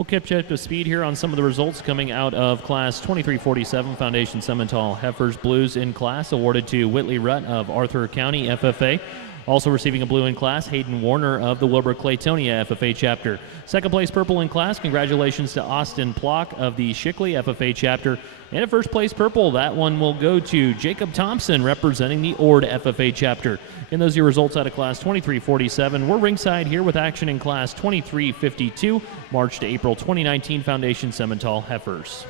We'll catch you up to speed here on some of the results coming out of Class 2347 Foundation Simmental Heifers Blues in class, awarded to Whitley Rutt of Arthur County FFA. Also receiving a blue in class, Hayden Warner of the Wilbur-Claytonia FFA chapter. Second place purple in class, congratulations to Austin Plock of the Shickley FFA chapter. And at first place purple, that one will go to Jacob Thompson representing the Ord FFA chapter. And those are your results out of Class 2347. We're ringside here with action in Class 2352, March to April 2019 Foundation Simmental Heifers.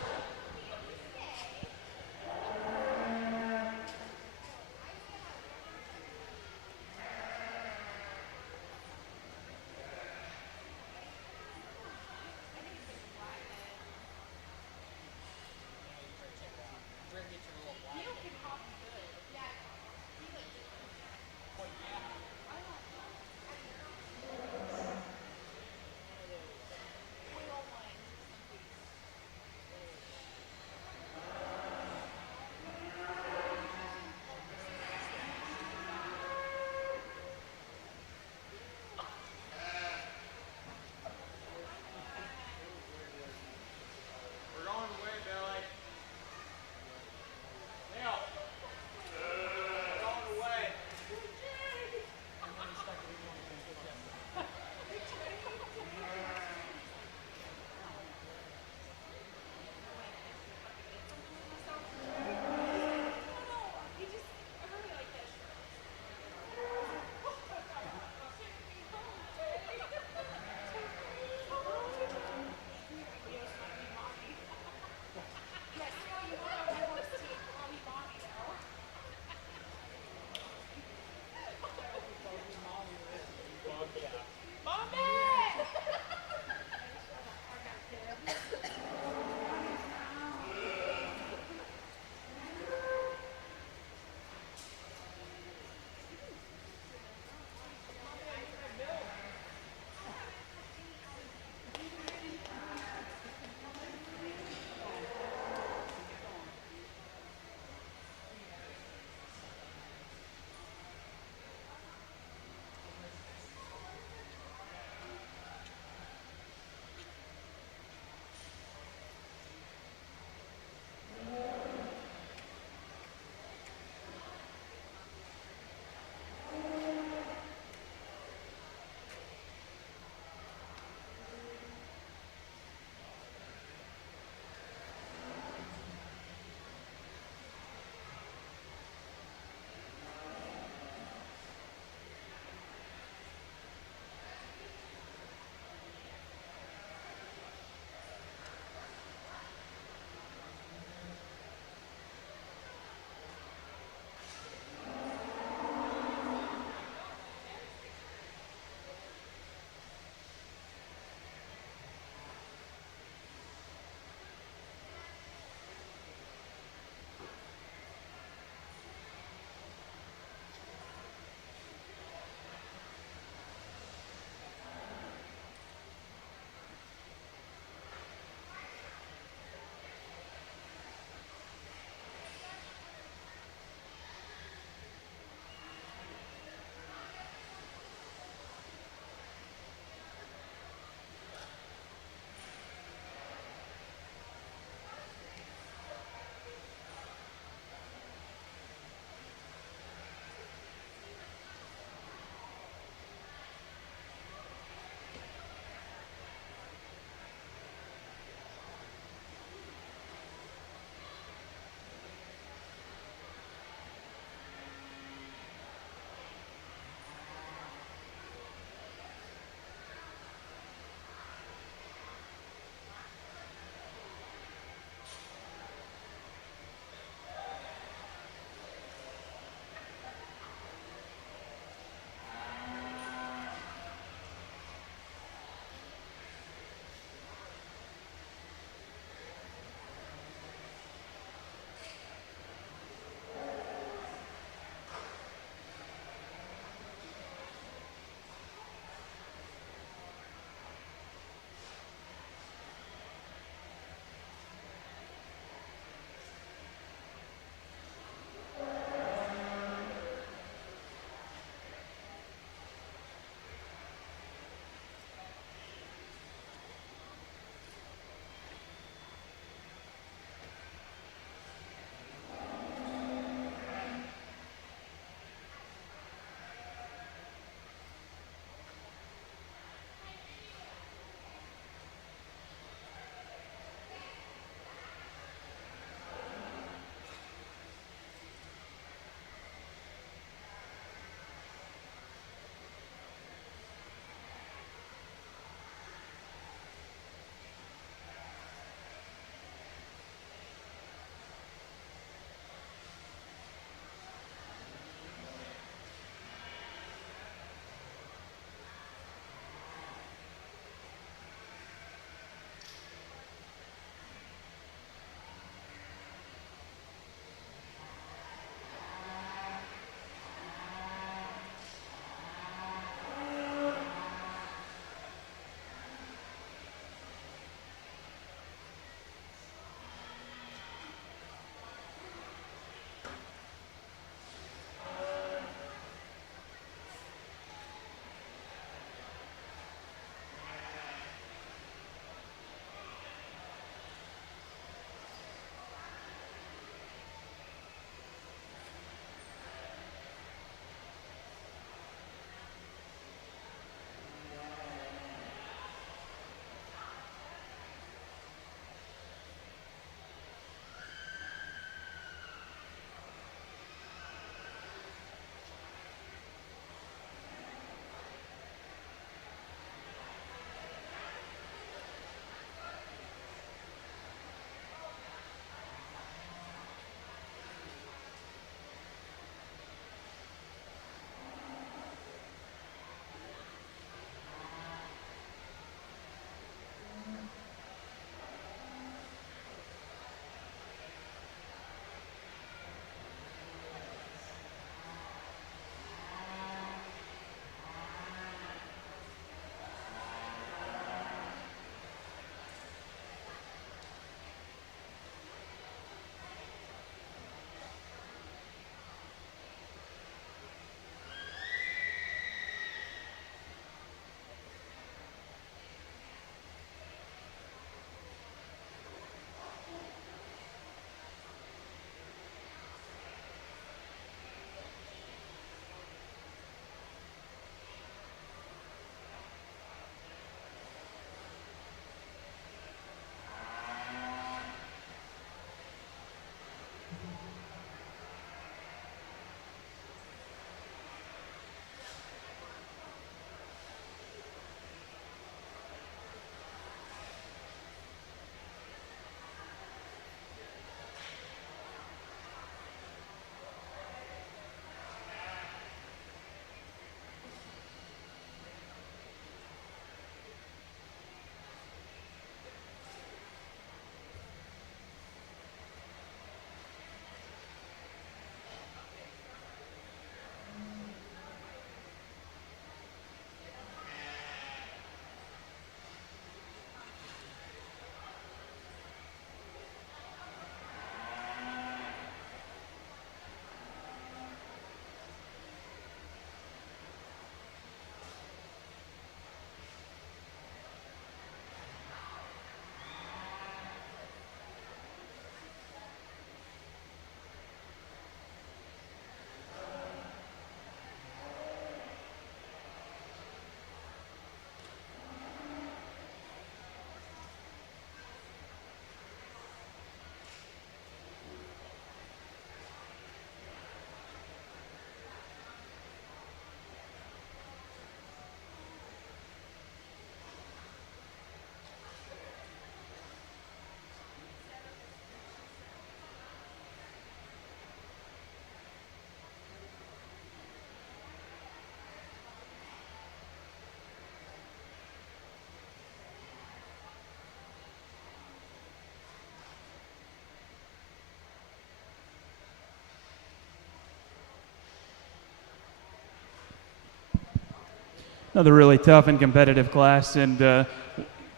Another really tough and competitive class, and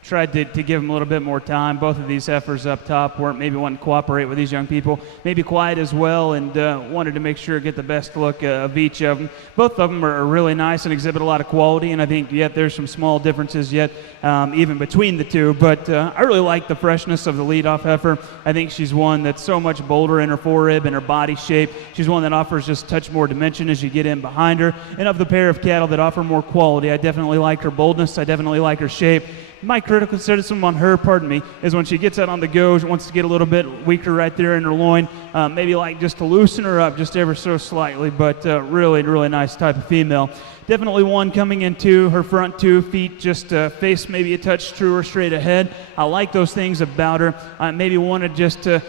tried to give them a little bit more time. Both of these heifers up top weren't maybe wanting to cooperate with these young people, maybe quiet as well, and wanted to make sure get the best look of each of them. Both of them are really nice and exhibit a lot of quality, and I think yet there's some small differences yet even between the two, but I really like the freshness of the leadoff heifer. I think she's one that's so much bolder in her forerib and her body shape. She's one that offers just a touch more dimension as you get in behind her, and of the pair of cattle that offer more quality, I definitely like her boldness, I definitely like her shape. My critical criticism on her, is when she gets out on the go, she wants to get a little bit weaker right there in her loin, maybe like just to loosen her up just ever so slightly, but really, really nice type of female. Definitely one coming into her front 2 feet, just face maybe a touch truer straight ahead. I like those things about her. I maybe wanted just to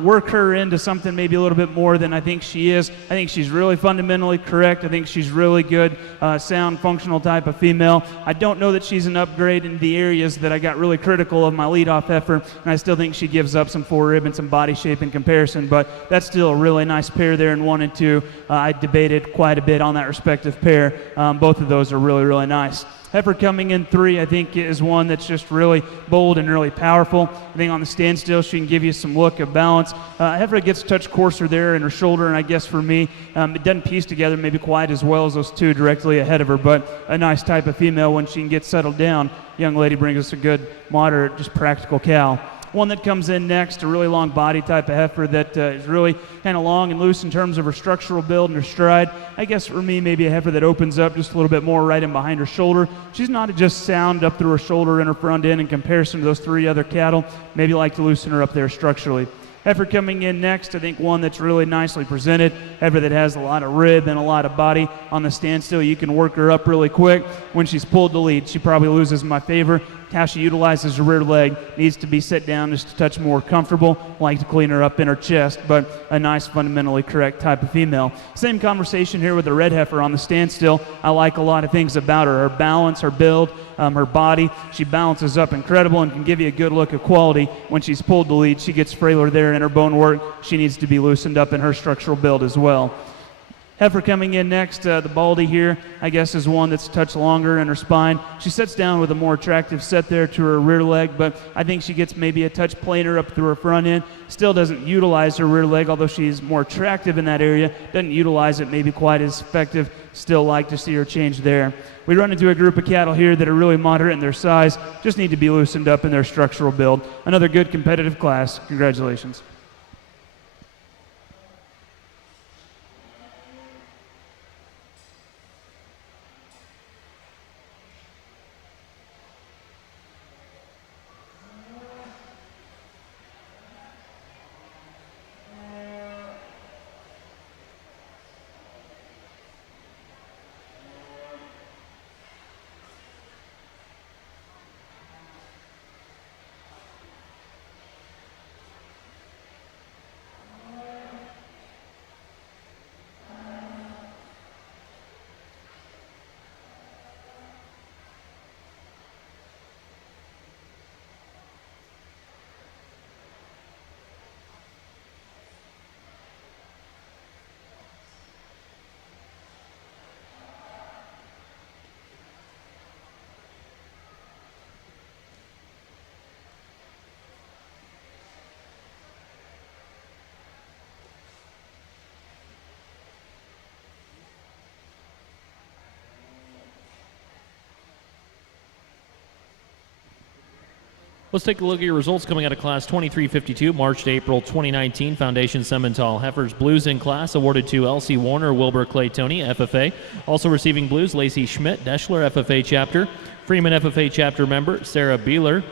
work her into something maybe a little bit more than I think she is. I think she's really fundamentally correct. I think she's really good, sound, functional type of female. I don't know that she's an upgrade in the areas that I got really critical of my leadoff heifer, and I still think she gives up some forerib and some body shape in comparison, but that's still a really nice pair there in 1 and 2. I debated quite a bit on that respective pair. Both of those are really, really nice. Heifer coming in 3, I think, is one that's just really bold and really powerful. I think on the standstill, she can give you some look of balance. Heifer gets a touch coarser there in her shoulder, and I guess for me, it doesn't piece together maybe quite as well as those 2 directly ahead of her, but a nice type of female when she can get settled down. Young lady brings us a good, moderate, just practical cow. One that comes in next, a really long body type of heifer that is really kind of long and loose in terms of her structural build and her stride. I guess for me, maybe a heifer that opens up just a little bit more right in behind her shoulder. She's not just sound up through her shoulder and her front end in comparison to those 3 other cattle. Maybe like to loosen her up there structurally. Heifer coming in next, I think one that's really nicely presented. Heifer that has a lot of rib and a lot of body. On the standstill, you can work her up really quick. When she's pulled the lead, she probably loses my favor. How she utilizes her rear leg needs to be set down just a touch more comfortable. Like to clean her up in her chest, but a nice, fundamentally correct type of female. Same conversation here with the red heifer on the standstill. I like a lot of things about her. Her balance, her build, her body. She balances up incredible and can give you a good look of quality. When she's pulled the lead, she gets frailer there in her bone work. She needs to be loosened up in her structural build as well. Heifer coming in next, the Baldy here, I guess, is one that's a touch longer in her spine. She sits down with a more attractive set there to her rear leg, but I think she gets maybe a touch plainer up through her front end. Still doesn't utilize her rear leg, although she's more attractive in that area. Doesn't utilize it maybe quite as effective. Still like to see her change there. We run into a group of cattle here that are really moderate in their size, just need to be loosened up in their structural build. Another good competitive class. Congratulations. Let's take a look at your results coming out of Class 2352, March to April 2019. Foundation Simmental Heifers Blues in class awarded to Elsie Warner, Wilbur Claytoni, FFA. Also receiving blues, Lacey Schmidt, Deschler, FFA Chapter. Freeman, FFA Chapter member, Sarah Beeler.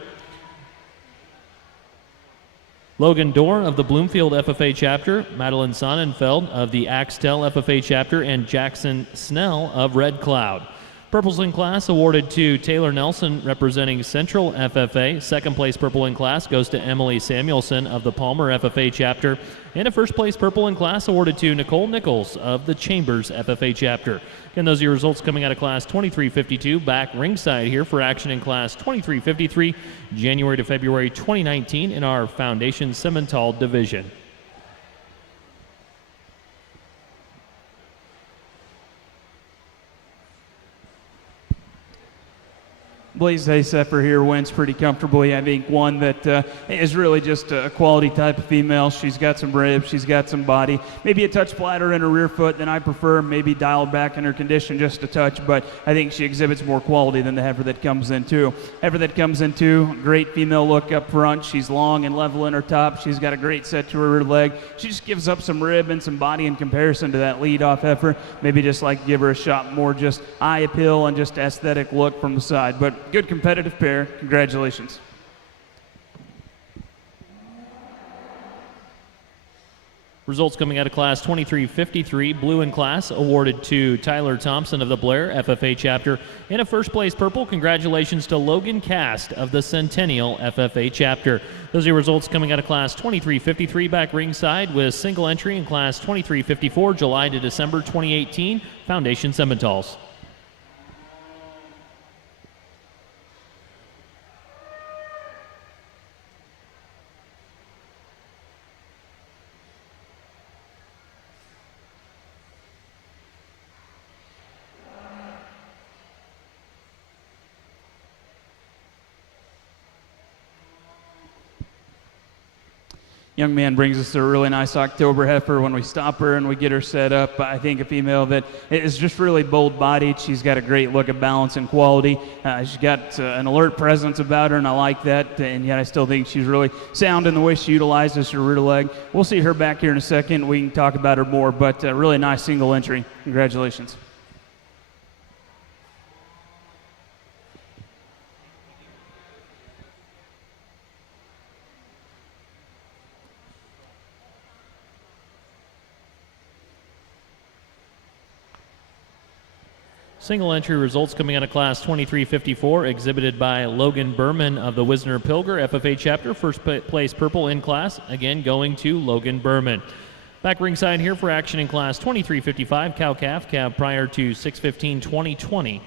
Logan Dorr of the Bloomfield FFA Chapter, Madeline Sonnenfeld of the Axtell FFA Chapter, and Jackson Snell of Red Cloud. Purples in class awarded to Taylor Nelson representing Central FFA. Second place purple in class goes to Emily Samuelson of the Palmer FFA Chapter. And a first place purple in class awarded to Nicole Nichols of the Chambers FFA Chapter. Again, those are your results coming out of Class 2352. Back ringside here for action in Class 2353, January to February 2019 in our Foundation Simmental Division. Blaze Heifer here wins pretty comfortably. I think one that is really just a quality type of female. She's got some ribs, she's got some body, maybe a touch flatter in her rear foot than I prefer, maybe dialed back in her condition just a touch, but I think she exhibits more quality than the heifer that comes in too. Heifer that comes in too, great female look up front. She's long and level in her top. She's got a great set to her rear leg. She just gives up some rib and some body in comparison to that lead off heifer. Maybe just like to give her a shot more just eye appeal and just aesthetic look from the side, but good competitive pair. Congratulations. Results coming out of Class 2353, blue in class, awarded to Tyler Thompson of the Blair FFA chapter. In a first place purple, congratulations to Logan Cast of the Centennial FFA chapter. Those are your results coming out of Class 2353 back ringside with single entry in Class 2354, July to December 2018, Foundation Simmentals. Young man brings us a really nice October heifer. When we stop her and we get her set up, I think a female that is just really bold-bodied. She's got a great look of balance and quality. She's got an alert presence about her, and I like that. And yet I still think she's really sound in the way she utilizes her rear leg. We'll see her back here in a second. We can talk about her more, but really nice single entry. Congratulations. Single entry results coming out of Class 2354, exhibited by Logan Berman of the Wisner Pilger FFA chapter. First place purple in class, again going to Logan Berman. Back ringside here for action in Class 2355, cow-calf, calf prior to 6/15/2020.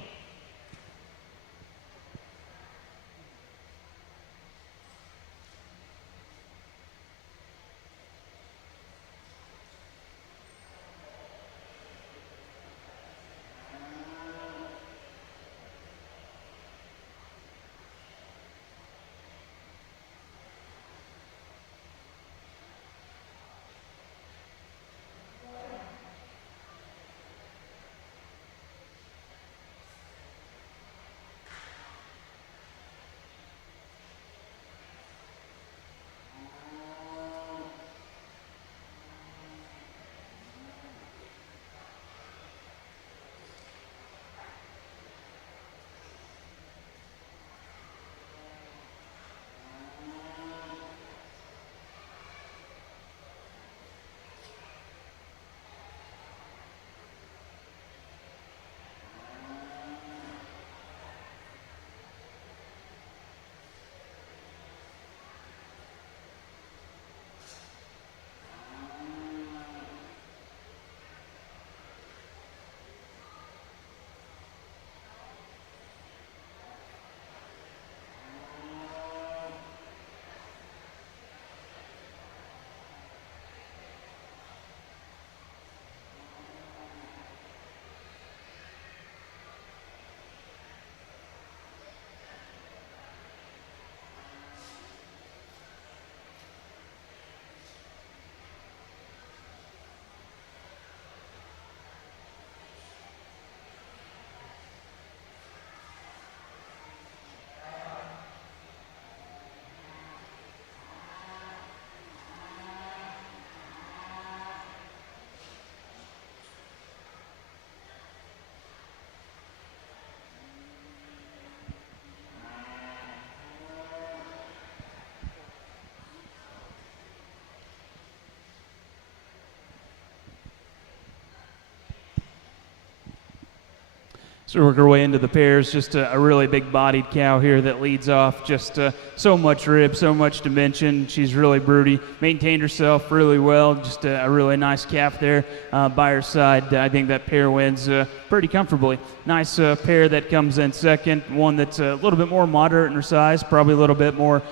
So work our way into the pairs. Just a really big-bodied cow here that leads off. Just so much rib, so much dimension. She's really broody. Maintained herself really well. Just a really nice calf there by her side. I think that pair wins pretty comfortably. Nice pair that comes in second. One that's a little bit more moderate in her size, probably a little bit more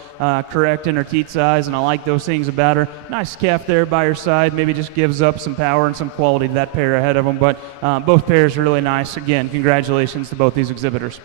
correct in her teat size, and I like those things about her. Nice calf there by her side. Maybe just gives up some power and some quality to that pair ahead of them, but both pairs are really nice. Again, congratulations to both these exhibitors.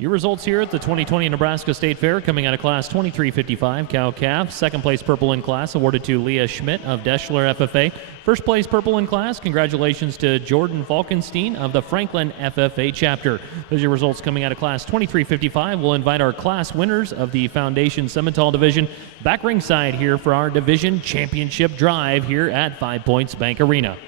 Your results here at the 2020 Nebraska State Fair coming out of Class 2355 Cow-Calf. Second place purple in class awarded to Leah Schmidt of Deschler FFA. First place purple in class, congratulations to Jordan Falkenstein of the Franklin FFA chapter. Those are your results coming out of Class 2355. We'll invite our class winners of the Foundation Simmental Division back ringside here for our division championship drive here at 5 Points Bank Arena.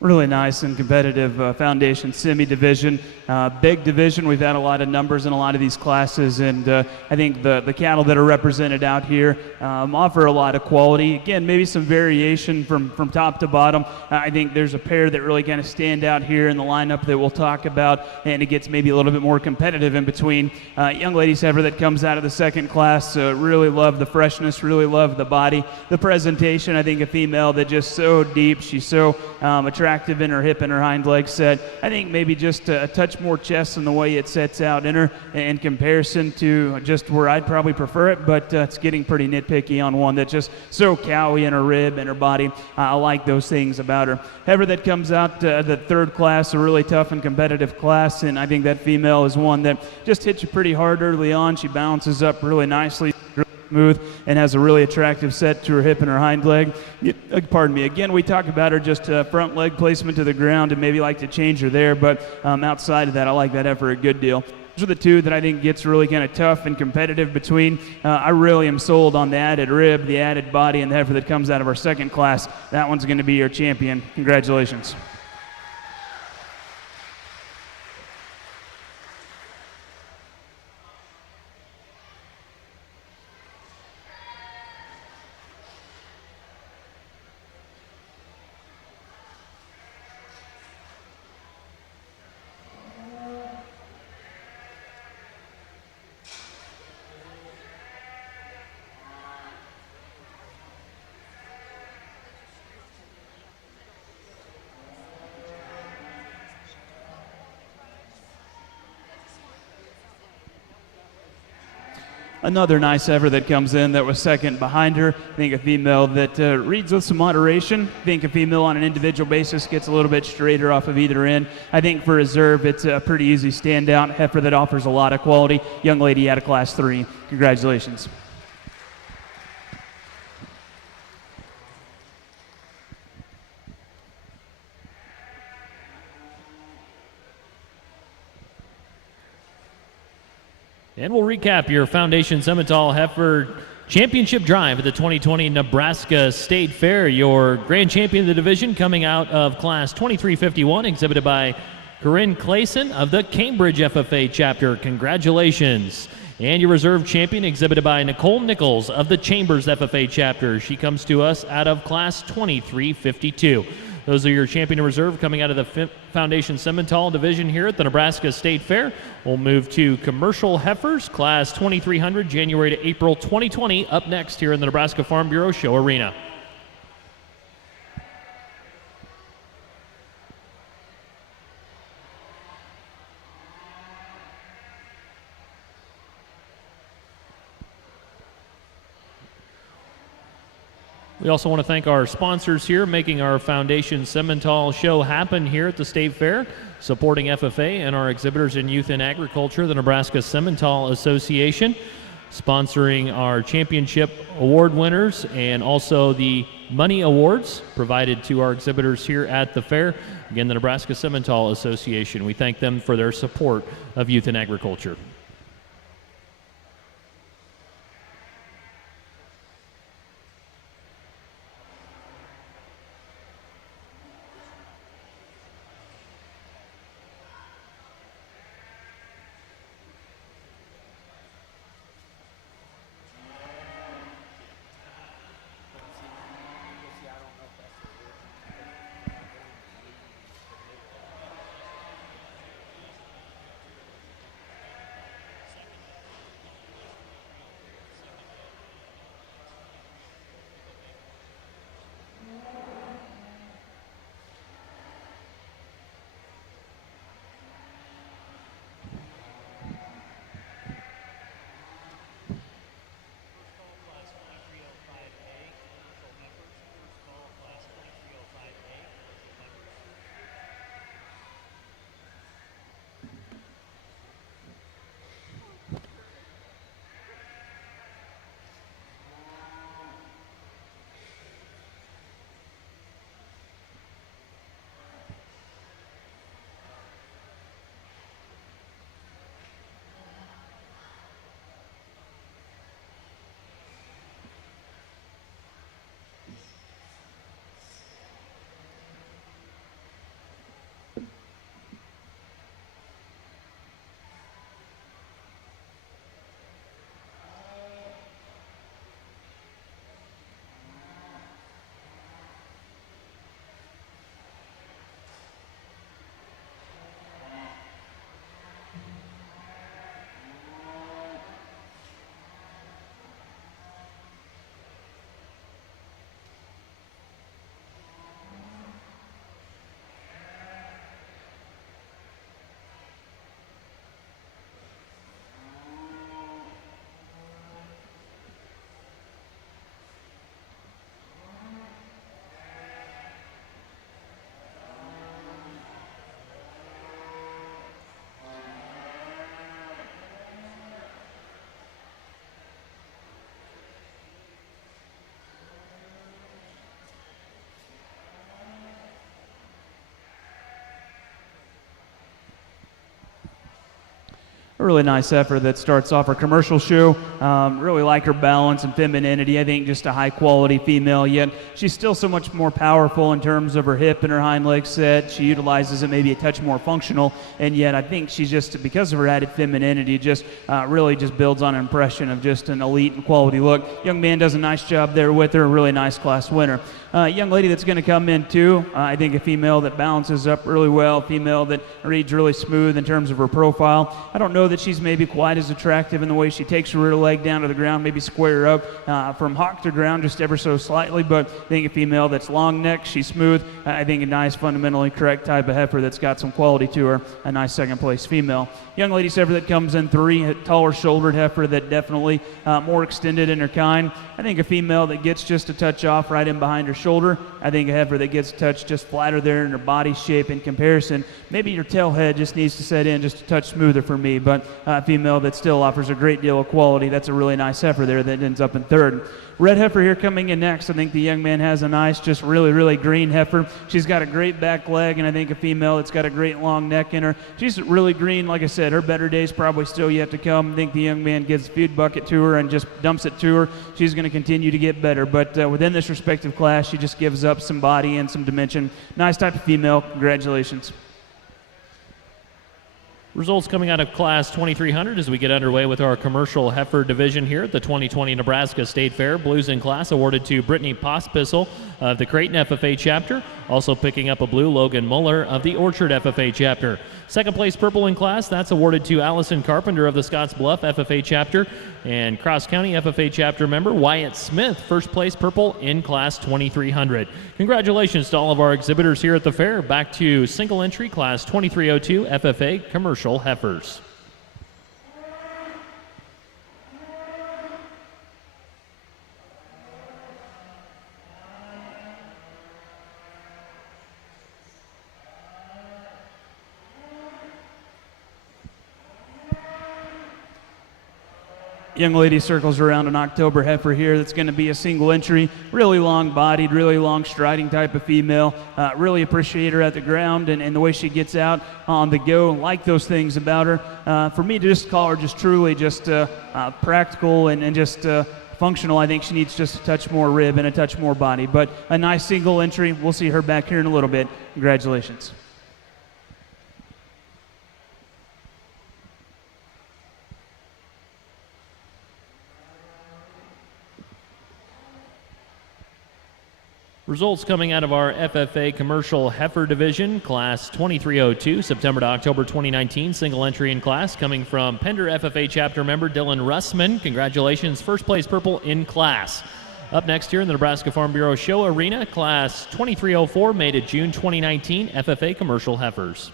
Really nice and competitive Foundation Semi division. Big division. We've had a lot of numbers in a lot of these classes, and I think the cattle that are represented out here offer a lot of quality. Again, maybe some variation from top to bottom. I think there's a pair that really kind of stand out here in the lineup that we'll talk about, and it gets maybe a little bit more competitive in between. Young ladies heifer that comes out of the second class, really love the freshness, really love the body. The presentation, I think a female that just so deep, she's so attractive in her hip and her hind leg set. I think maybe just a touch more chest in the way it sets out in her in comparison to just where I'd probably prefer it, but it's getting pretty nitpicky on one that's just so cowy in her rib and her body. I like those things about her. Heifer that comes out the third class, a really tough and competitive class, and I think that female is one that just hits you pretty hard early on. She bounces up really nicely, smooth, and has a really attractive set to her hip and her hind leg. Pardon me. Again, we talk about her just front leg placement to the ground and maybe like to change her there, but outside of that, I like that heifer a good deal. Those are the two that I think gets really kind of tough and competitive between. I really am sold on the added rib, the added body, and the heifer that comes out of our second class. That one's going to be your champion. Congratulations. Another nice heifer that comes in that was second behind her. I think a female that reads with some moderation. I think a female on an individual basis gets a little bit straighter off of either end. I think for reserve, it's a pretty easy standout heifer that offers a lot of quality. Young lady out of Class 3. Congratulations. And we'll recap your Foundation Simmental Heifer Championship Drive at the 2020 Nebraska State Fair. Your grand champion of the division coming out of Class 2351, exhibited by Corinne Clayson of the Cambridge FFA chapter. Congratulations. And your reserve champion exhibited by Nicole Nichols of the Chambers FFA chapter. She comes to us out of Class 2352. Those are your champion and reserve coming out of the Foundation Simmental division here at the Nebraska State Fair. We'll move to commercial heifers, Class 2300, January to April 2020, up next here in the Nebraska Farm Bureau Show Arena. We also want to thank our sponsors here, making our Foundation Simmental show happen here at the State Fair, supporting FFA and our exhibitors in youth and agriculture, the Nebraska Simmental Association, sponsoring our championship award winners and also the money awards provided to our exhibitors here at the fair. Again, the Nebraska Simmental Association. We thank them for their support of youth and agriculture. A really nice heifer that starts off our commercial show. Really like her balance and femininity. I think just a high quality female, yet she's still so much more powerful in terms of her hip and her hind leg set. She utilizes it maybe a touch more functional, and yet I think she's just, because of her added femininity, just really just builds on an impression of just an elite and quality look. Young man does a nice job there with her, a really nice class winner. Young lady that's going to come in too, I think a female that balances up really well, female that reads really smooth in terms of her profile. I don't know that she's maybe quite as attractive in the way she takes her rear leg down to the ground, maybe square her up from hock to ground just ever so slightly, but I think a female that's long neck, she's smooth. I think a nice, fundamentally correct type of heifer that's got some quality to her, a nice second place female. Young lady's heifer that comes in 3, a taller shouldered heifer that definitely more extended in her kind. I think a female that gets just a touch off right in behind her shoulder. I think a heifer that gets touched just flatter there in her body shape in comparison. Maybe your tail head just needs to set in just a touch smoother for me, but a female that still offers a great deal of quality. That's a really nice heifer there that ends up in 3rd. Red heifer here coming in next. I think the young man has a nice, just really, really green heifer. She's got a great back leg, and I think a female that's got a great long neck in her. She's really green. Like I said, her better days probably still yet to come. I think the young man gives a feed bucket to her and just dumps it to her. She's going to continue to get better, but within this respective class, she just gives up some body and some dimension. Nice type of female. Congratulations. Results coming out of Class 2300 as we get underway with our commercial heifer division here at the 2020 Nebraska State Fair. Blues in class awarded to Brittany Pospisil of the Creighton FFA chapter. Also picking up a blue, Logan Muller of the Orchard FFA chapter. Second place purple in class, that's awarded to Allison Carpenter of the Scotts Bluff FFA chapter. And Cross County FFA chapter member Wyatt Smith, first place purple in Class 2300. Congratulations to all of our exhibitors here at the fair. Back to single entry Class 2302 FFA commercial heifers. young lady circles around an October heifer here that's going to be a single entry, really long bodied, really long striding type of female. Really appreciate her at the ground and the way she gets out on the go. Like those things about her. For me to just call her just truly just practical and just functional, I think she needs just a touch more rib and a touch more body. But a nice single entry. We'll see her back here in a little bit. Congratulations. Results coming out of our FFA Commercial Heifer Division, Class 2302, September to October 2019, single entry in class, coming from Pender FFA Chapter member Dylan Russman. Congratulations, first place purple in class. Up next here in the Nebraska Farm Bureau Show Arena, Class 2304, May to June 2019, FFA Commercial Heifers.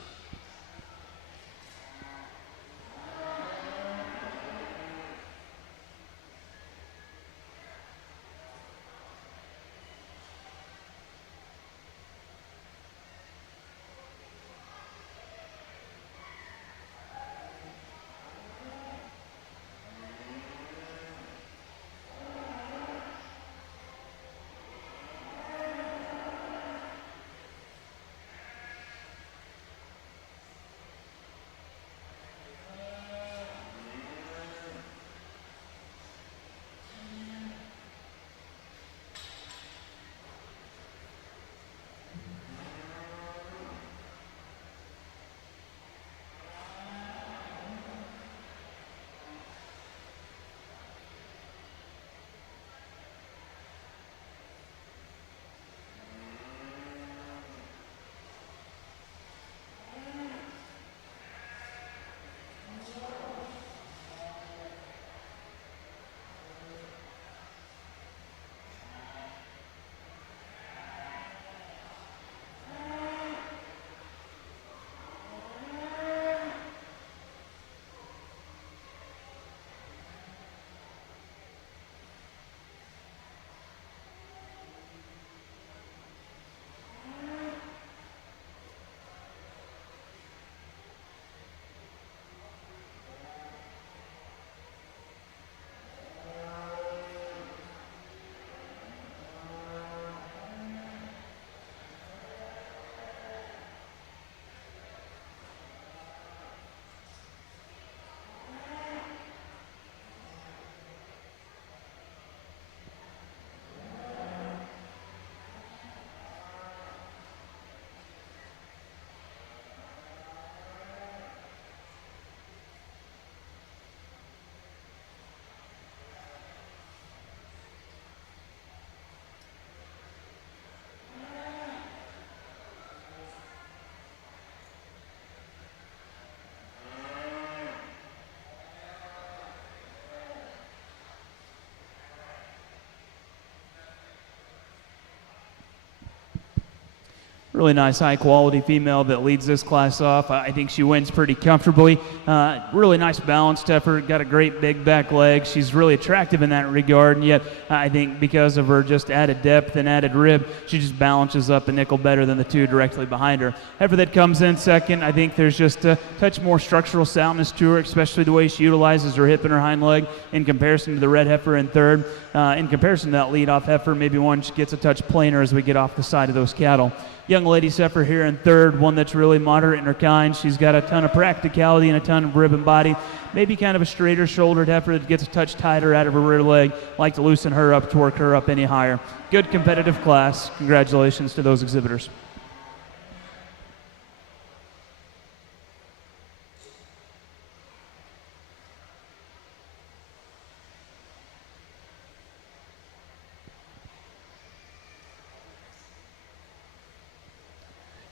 Really nice, high-quality female that leads this class off. I think she wins pretty comfortably. Really nice balanced heifer. Got a great big back leg. She's really attractive in that regard, and yet I think because of her just added depth and added rib, she just balances up a nickel better than the two directly behind her. Heifer that comes in second, I think there's just a touch more structural soundness to her, especially the way she utilizes her hip and her hind leg in comparison to the red heifer in third. In comparison to that lead-off heifer, maybe one gets a touch plainer as we get off the side of those cattle. Young lady heifer here in third, one that's really moderate in her kind. She's got a ton of practicality and a ton of rib and body. Maybe kind of a straighter shouldered heifer that gets a touch tighter out of her rear leg. Like to loosen her up to work her up any higher. Good competitive class. Congratulations to those exhibitors.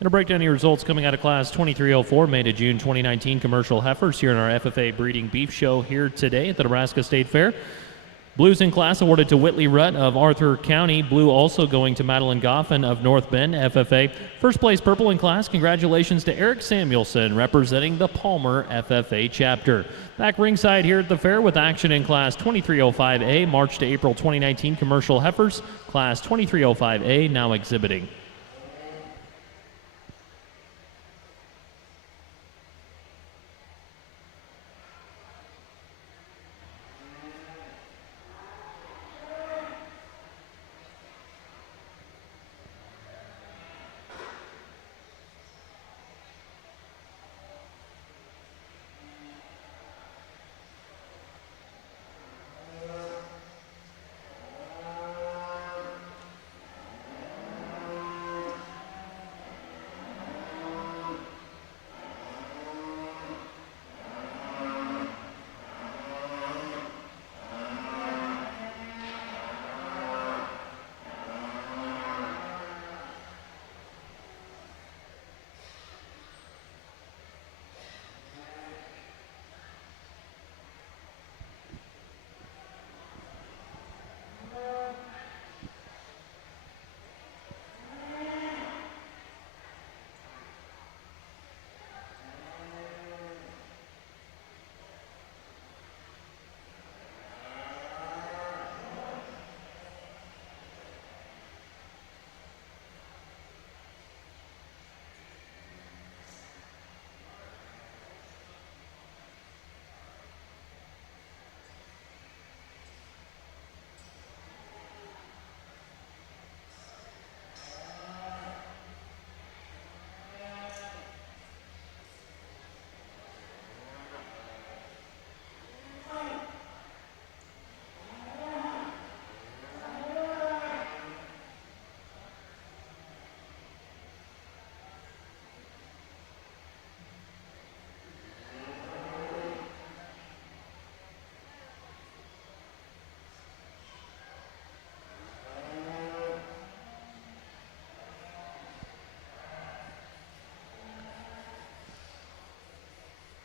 Going to break down your results coming out of Class 2304, May to June 2019 commercial heifers here in our FFA Breeding Beef Show here today at the Nebraska State Fair. Blues in class awarded to Whitley Rutt of Arthur County. Blue also going to Madeline Goffin of North Bend FFA. First place purple in class, congratulations to Eric Samuelson representing the Palmer FFA chapter. Back ringside here at the fair with action in Class 2305A, March to April 2019 commercial heifers. Class 2305A now exhibiting.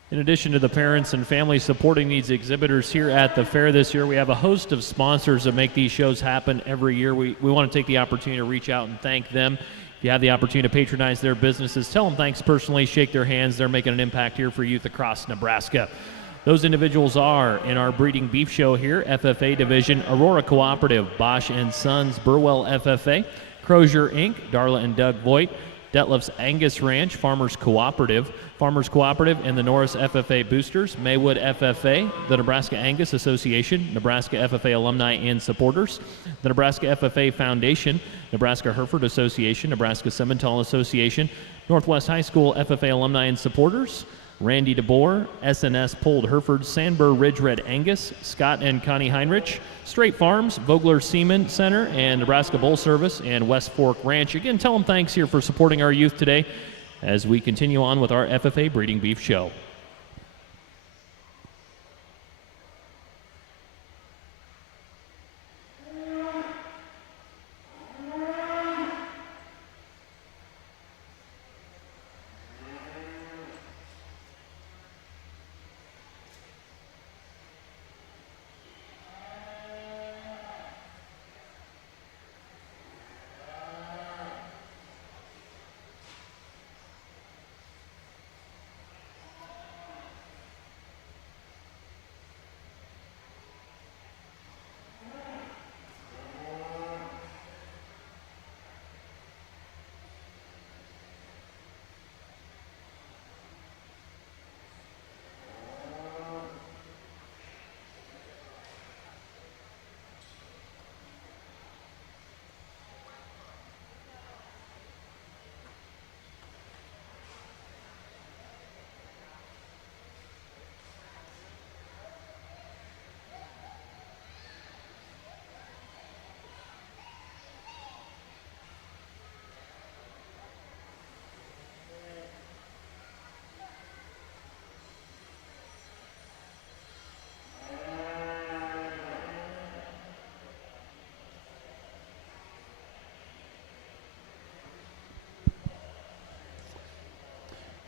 In addition to the parents and families supporting these exhibitors here at the fair this year, we have a host of sponsors that make these shows happen every year. We want to take the opportunity to reach out and thank them. If you have the opportunity to patronize their businesses, tell them thanks personally, shake their hands. They're making an impact here for youth across Nebraska. Those individuals are in our breeding beef show here, FFA Division, Aurora Cooperative, Bosch & Sons, Burwell FFA, Crozier Inc., Darla and Doug Voigt, Detlef's Angus Ranch, Farmers Cooperative, and the Norris FFA Boosters, Maywood FFA, the Nebraska Angus Association, Nebraska FFA Alumni and Supporters, the Nebraska FFA Foundation, Nebraska Hereford Association, Nebraska Simmental Association, Northwest High School FFA Alumni and Supporters, Randy DeBoer, SNS Pulled Hereford, Sandburr Ridge Red Angus, Scott and Connie Heinrich, Straight Farms, Vogler Seaman Center, and Nebraska Bull Service, and West Fork Ranch. Again, tell them thanks here for supporting our youth today as we continue on with our FFA Breeding Beef Show.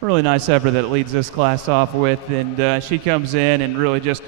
Really nice heifer that leads this class off with, and she comes in and really just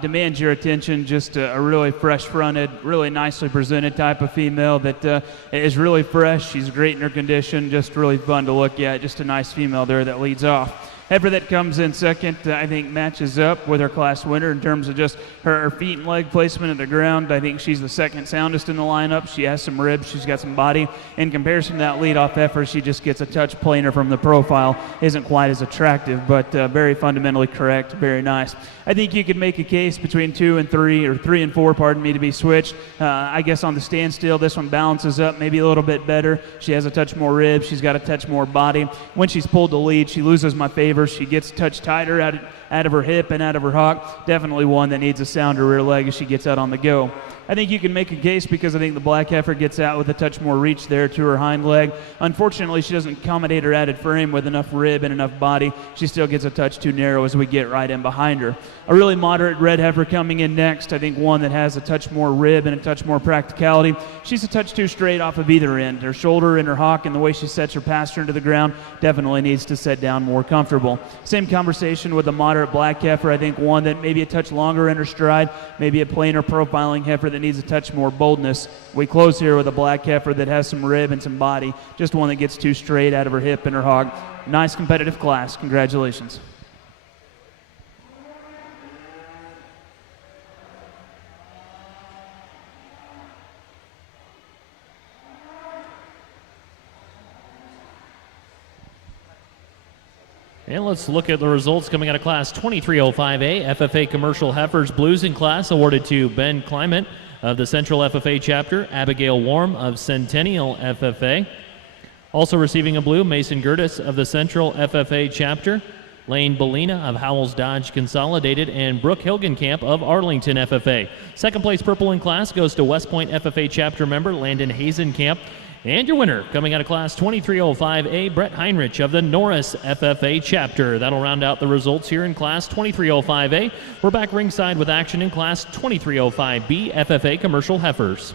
demands your attention. Just a really fresh-fronted, really nicely presented type of female that is really fresh. She's great in her condition, just really fun to look at. Just a nice female there that leads off. Heifer that comes in second, I think, matches up with her class winner in terms of just her feet and leg placement at the ground. I think she's the second soundest in the lineup. She has some ribs. She's got some body. In comparison to that leadoff heifer, she just gets a touch plainer from the profile. Isn't quite as attractive, but very fundamentally correct. Very nice. I think you could make a case between 2 and 3, or 3 and 4, pardon me, to be switched. I guess on the standstill, this one balances up maybe a little bit better. She has a touch more ribs. She's got a touch more body. When she's pulled the lead, she loses my favor. She gets a touch tighter out of her hip and out of her hock. Definitely one that needs a sounder rear leg as she gets out on the go. I think you can make a case because I think the black heifer gets out with a touch more reach there to her hind leg. Unfortunately, she doesn't accommodate her added frame with enough rib and enough body. She still gets a touch too narrow as we get right in behind her. A really moderate red heifer coming in next. I think one that has a touch more rib and a touch more practicality. She's a touch too straight off of either end. Her shoulder and her hock and the way she sets her pasture into the ground definitely needs to set down more comfortable. Same conversation with the moderate black heifer. I think one that maybe a touch longer in her stride, maybe a plainer profiling heifer that needs a touch more boldness. We close here with a black heifer that has some rib and some body, just one that gets too straight out of her hip and her hog. Nice competitive class. Congratulations. And let's look at the results coming out of Class 2305A. FFA Commercial Heifers Blues in class awarded to Ben Clement of the Central FFA Chapter, Abigail Warm of Centennial FFA. Also receiving a blue, Mason Gertis of the Central FFA Chapter, Lane Bellina of Howells Dodge Consolidated, and Brooke Hilgenkamp of Arlington FFA. Second place purple in class goes to West Point FFA Chapter member Landon Hazenkamp. And your winner, coming out of Class 2305A, Brett Heinrich of the Norris FFA Chapter. That'll round out the results here in Class 2305A. We're back ringside with action in Class 2305B, FFA Commercial Heifers.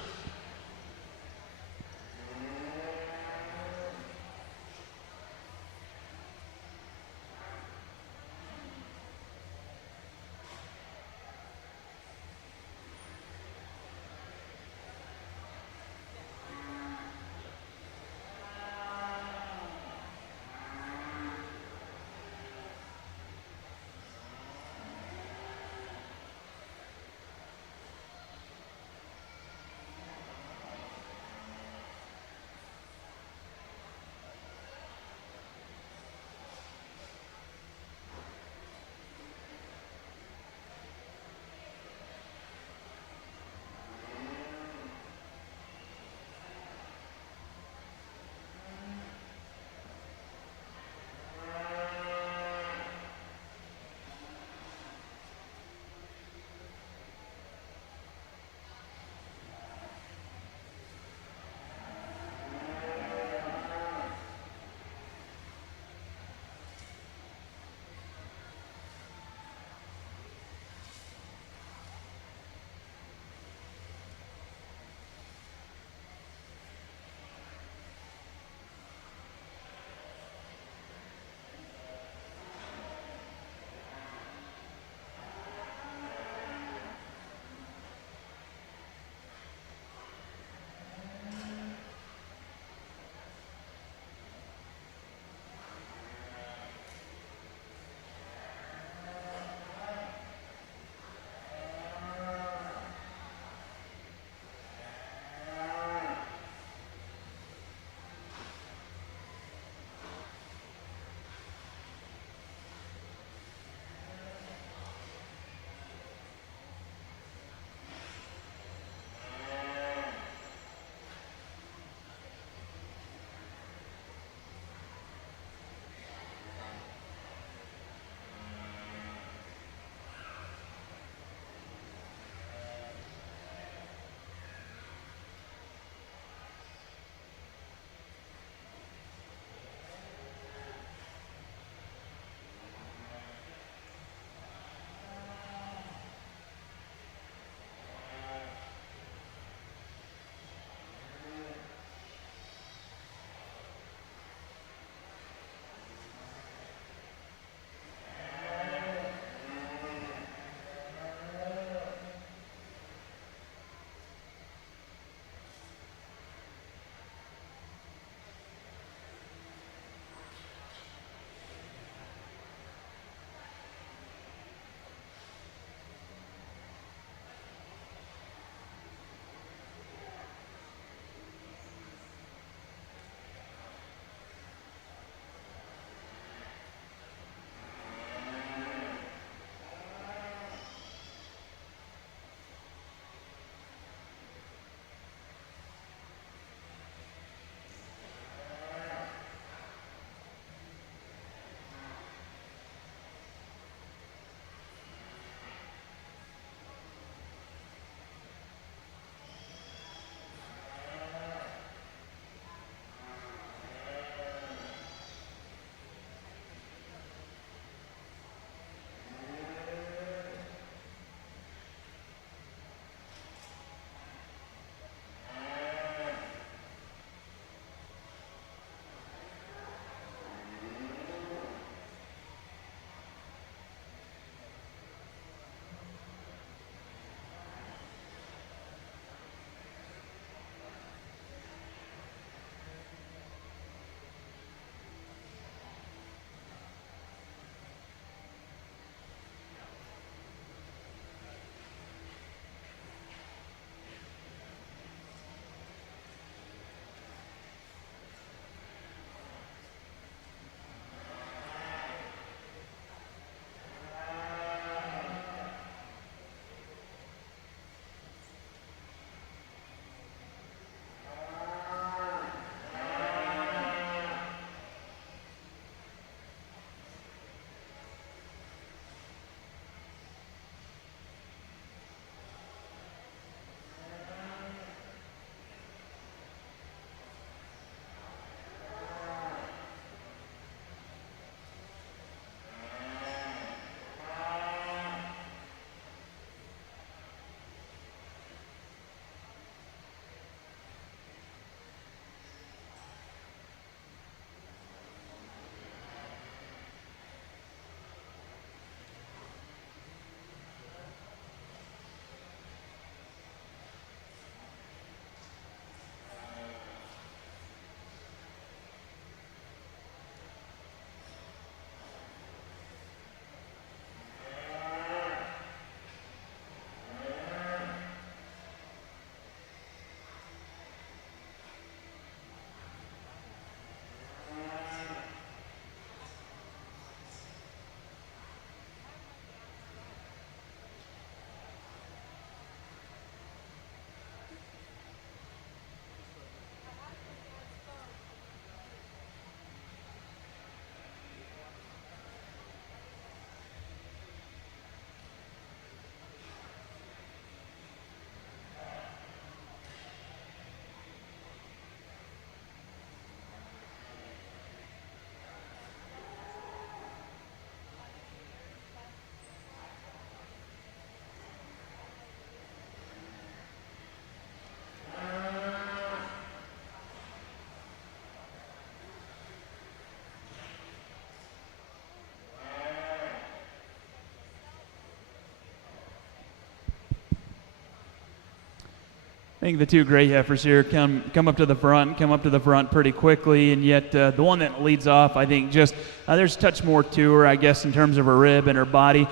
think the two gray heifers here come up to the front pretty quickly, and yet the one that leads off, I think just there's a touch more to her, I guess, in terms of her rib and her body.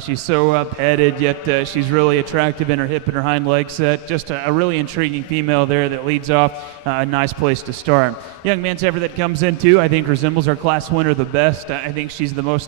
She's so up-headed, yet she's really attractive in her hip and her hind leg set. Just a really intriguing female there that leads off. A nice place to start. Young man's heifer that comes in too, I think resembles our class winner the best. I think she's the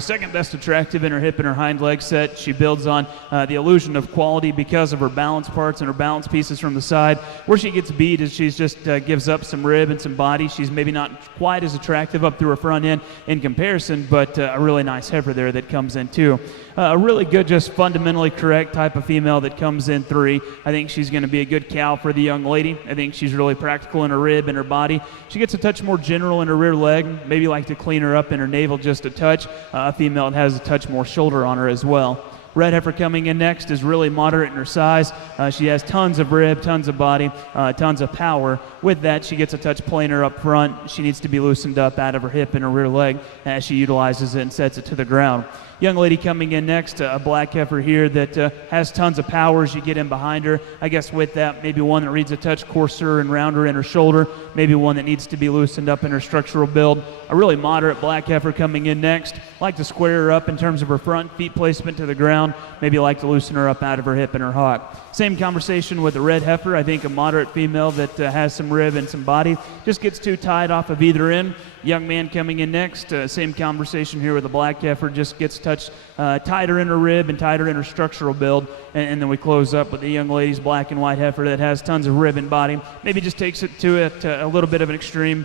second best attractive in her hip and her hind leg set. She builds on the illusion of quality because of her balance parts and her balance pieces from the side. Where she gets beat is she's just gives up some rib and some body. She's maybe not quite as attractive up through her front end in comparison, but a really nice heifer there that comes in too. A really good, just fundamentally correct type of female that comes in 3. I think she's going to be a good cow for the young lady. I think she's really practical in her rib and her body. She gets a touch more general in her rear leg. Maybe like to clean her up in her navel just a touch. A female that has a touch more shoulder on her as well. Red heifer coming in next is really moderate in her size. She has tons of rib, tons of body, tons of power. With that, she gets a touch plainer up front. She needs to be loosened up out of her hip and her rear leg as she utilizes it and sets it to the ground. Young lady coming in next, a black heifer here that has tons of power as you get in behind her. I guess with that, maybe one that reads a touch coarser and rounder in her shoulder, maybe one that needs to be loosened up in her structural build. A really moderate black heifer coming in next. Like to square her up in terms of her front feet placement to the ground, maybe like to loosen her up out of her hip and her hock. Same conversation with the red heifer. I think a moderate female that has some rib and some body, just gets too tight off of either end. Young man coming in next, same conversation here with the black heifer, just gets touched tighter in her rib and tighter in her structural build. And then we close up with the young lady's black and white heifer that has tons of rib and body. Maybe just takes it to a little bit of an extreme,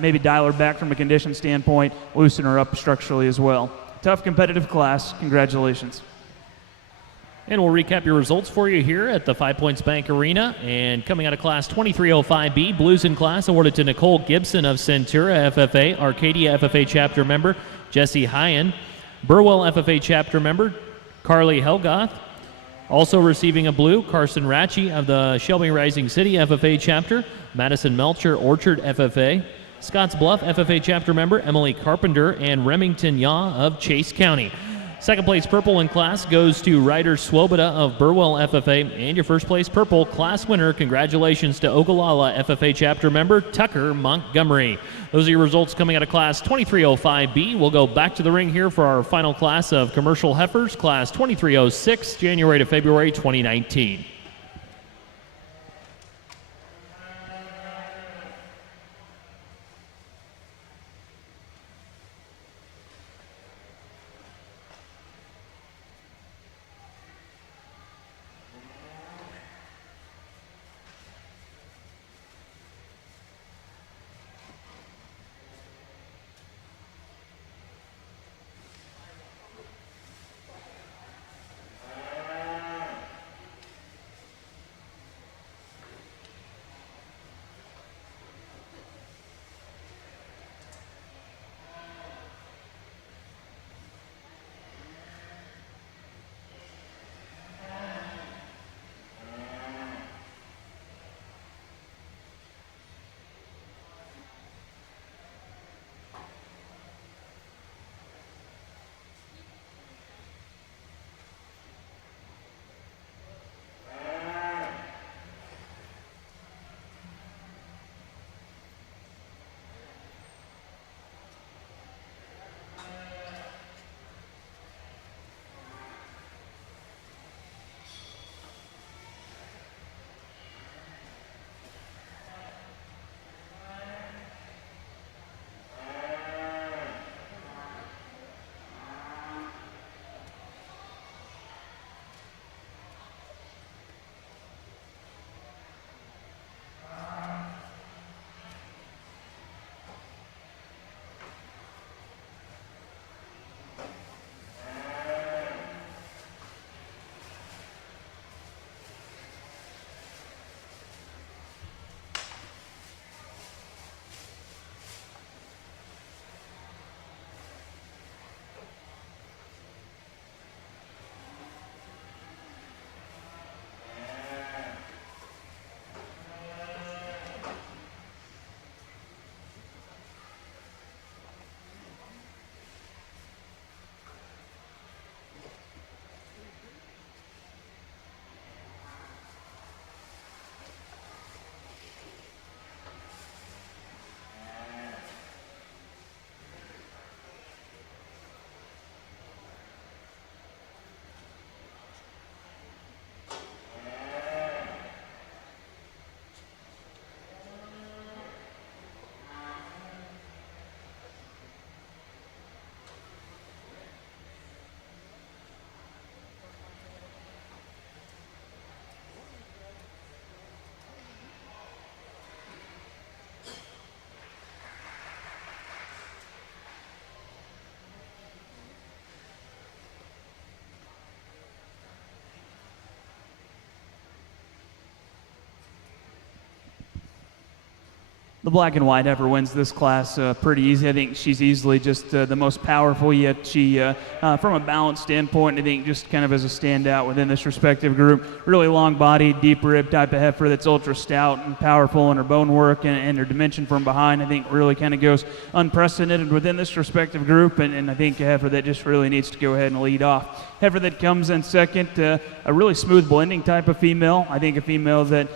maybe dial her back from a condition standpoint, loosen her up structurally as well. Tough competitive class. Congratulations. And we'll recap your results for you here at the 5 Points Bank Arena. And coming out of Class 2305B, Blues in Class awarded to Nicole Gibson of Centura FFA, Arcadia FFA Chapter member Jesse Hyen, Burwell FFA Chapter member Carly Helgoth. Also receiving a blue, Carson Ratchie of the Shelby Rising City FFA Chapter, Madison Melcher Orchard FFA, Scotts Bluff FFA Chapter member Emily Carpenter, and Remington Yaw of Chase County. Second place purple in class goes to Ryder Swoboda of Burwell FFA, and your first place purple class winner, congratulations to Ogallala FFA Chapter member Tucker Montgomery. Those are your results coming out of Class 2305B. We'll go back to the ring here for our final class of commercial heifers, Class 2306, January to February 2019. The black and white heifer wins this class pretty easy. I think she's easily just the most powerful, yet she, from a balance standpoint, I think just kind of as a standout within this respective group. Really long-bodied, deep-rib type of heifer that's ultra stout and powerful in her bone work and her dimension from behind. I think really kind of goes unprecedented within this respective group, and I think a heifer that just really needs to go ahead and lead off. Heifer that comes in second, a really smooth blending type of female. I think a female that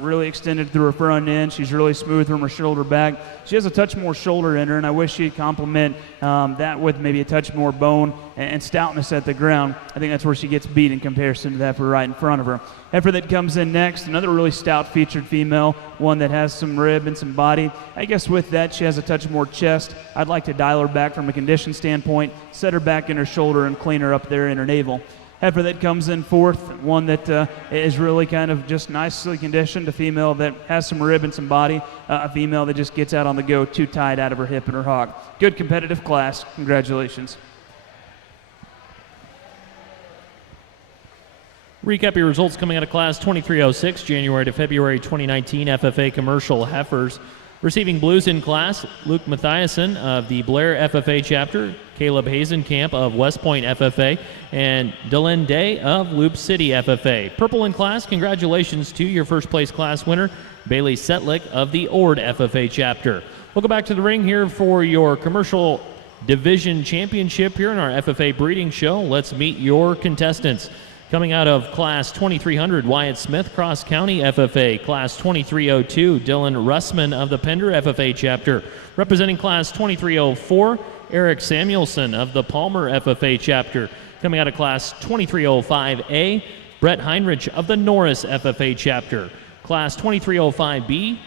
really extended through her front end. She's really smooth from her shoulder back. She has a touch more shoulder in her, and I wish she'd complement that with maybe a touch more bone and stoutness at the ground. I think that's where she gets beat in comparison to the heifer right in front of her. Heifer that comes in next, another really stout featured female, one that has some rib and some body. I guess with that, she has a touch more chest. I'd like to dial her back from a condition standpoint, set her back in her shoulder, and clean her up there in her navel. Heifer that comes in fourth, one that is really kind of just nicely conditioned, a female that has some rib and some body, a female that just gets out on the go too tight out of her hip and her hock. Good competitive class. Congratulations. Recap your results coming out of Class 2306, January to February 2019 FFA Commercial Heifers. Receiving blues in class, Luke Mathiasen of the Blair FFA Chapter, Caleb Hazenkamp of West Point FFA, and Dylan Day of Loop City FFA. Purple in class, congratulations to your first place class winner, Bailey Setlick of the Ord FFA Chapter. We'll go back to the ring here for your commercial division championship here in our FFA Breeding Show. Let's meet your contestants. Coming out of Class 2300, Wyatt Smith, Cross County FFA. Class 2302, Dylan Russman of the Pender FFA Chapter. Representing Class 2304, Eric Samuelson of the Palmer FFA Chapter. Coming out of Class 2305A, Brett Heinrich of the Norris FFA Chapter. Class 2305B,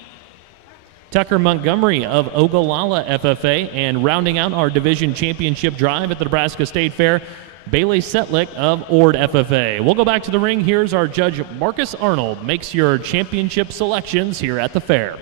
Tucker Montgomery of Ogallala FFA. And rounding out our division championship drive at the Nebraska State Fair, Bailey Setlick of Ord FFA. We'll go back to the ring. Here's our judge, Marcus Arnold, makes your championship selections here at the fair.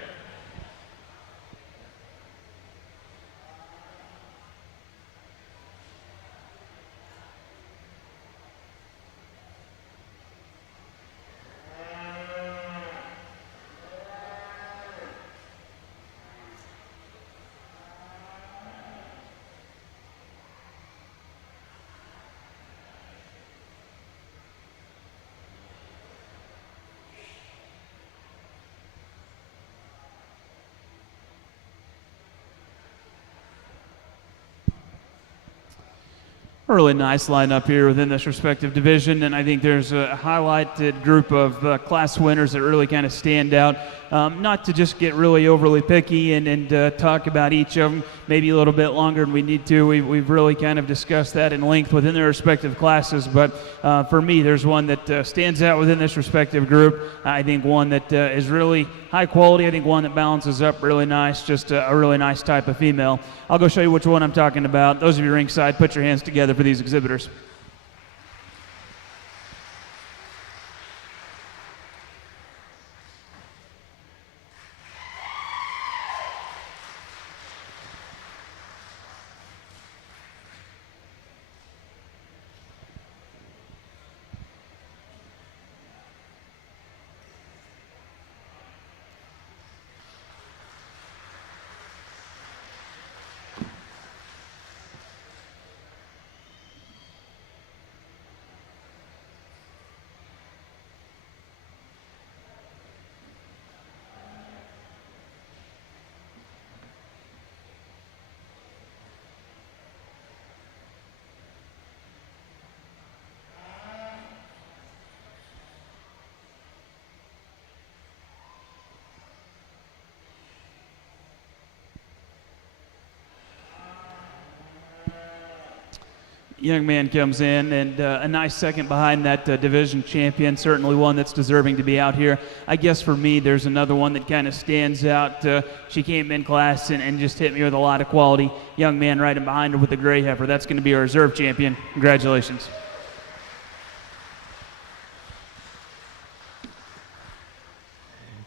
A really nice lineup here within this respective division, and I think there's a highlighted group of class winners that really kind of stand out. Not to just get really overly picky and talk about each of them maybe a little bit longer than we need to. We've really kind of discussed that in length within their respective classes, but for me, there's one that stands out within this respective group. I think one that is really high quality. I think one that balances up really nice, just a really nice type of female. I'll go show you which one I'm talking about. Those of you ringside, put your hands together for these exhibitors. Young man comes in, and a nice second behind that division champion, certainly one that's deserving to be out here. I guess for me, there's another one that kind of stands out. She came in class and just hit me with a lot of quality. Young man right in behind her with the gray heifer. That's going to be our reserve champion. Congratulations.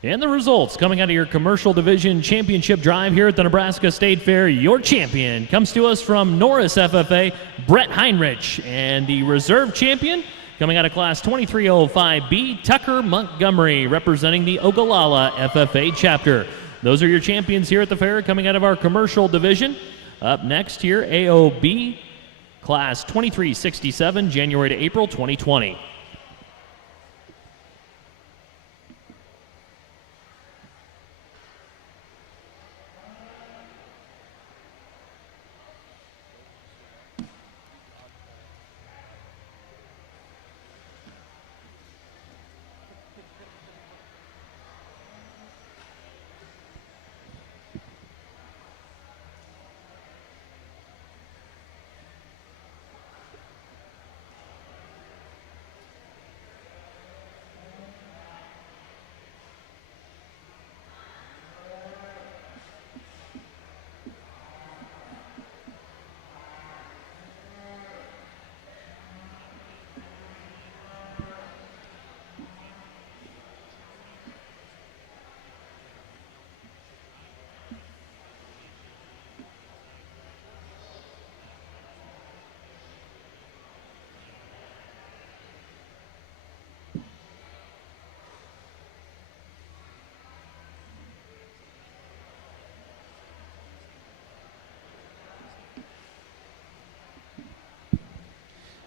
And the results coming out of your commercial division championship drive here at the Nebraska State Fair. Your champion comes to us from Norris FFA, Brett Heinrich. And the reserve champion coming out of class 2305B, Tucker Montgomery, representing the Ogallala FFA chapter. Those are your champions here at the fair coming out of our commercial division. Up next here, AOB Class 2367, January to April 2020.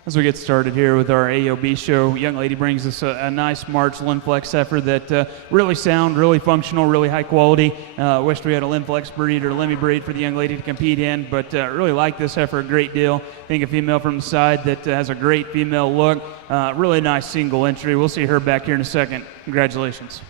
As we get started here with our AOB show, young lady brings us a nice March Linflex heifer that really sound, really functional, really high quality. Wished we had a Linflex breed or Lemmy breed for the young lady to compete in, but really like this heifer a great deal. I think a female from the side that has a great female look. Really nice single entry. We'll see her back here in a second. Congratulations.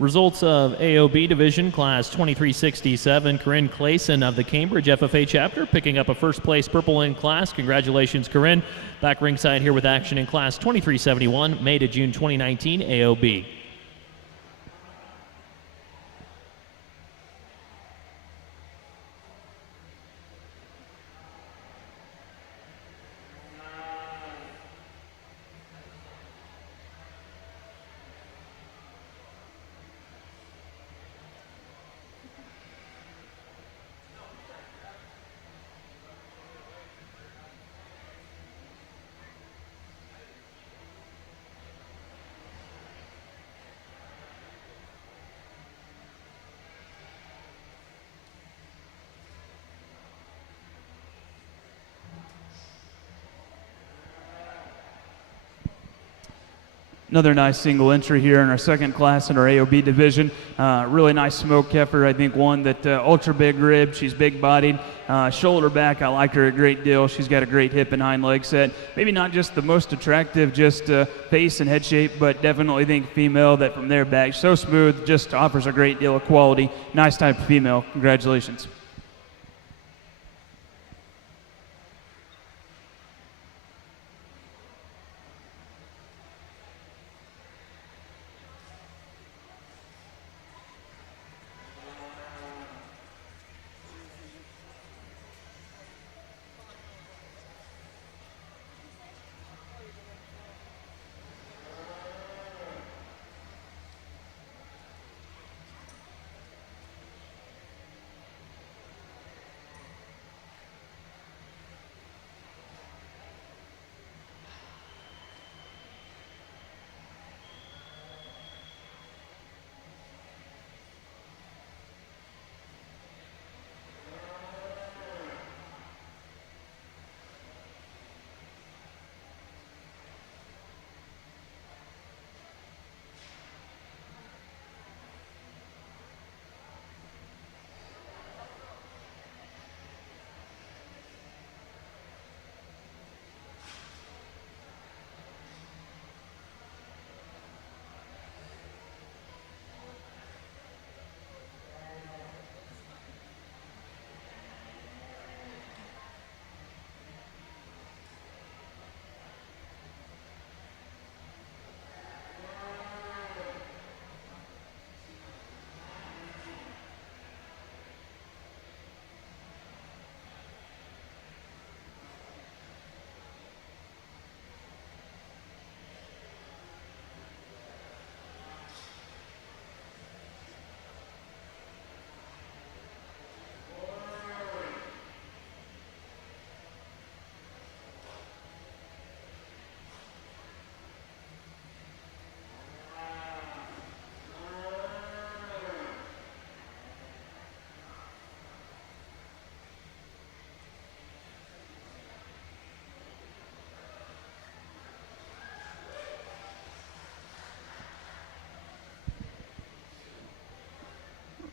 Results of AOB Division Class 2367, Corinne Clayson of the Cambridge FFA Chapter picking up a first place purple in class. Congratulations, Corinne. Back ringside here with action in Class 2371, May to June 2019 AOB. Another nice single entry here in our second class in our AOB division. Really nice smoke heifer. I think one that ultra big rib. She's big bodied. Shoulder back, I like her a great deal. She's got a great hip and hind leg set. Maybe not just the most attractive, just face and head shape, but definitely think female that from there back, so smooth, just offers a great deal of quality. Nice type of female. Congratulations.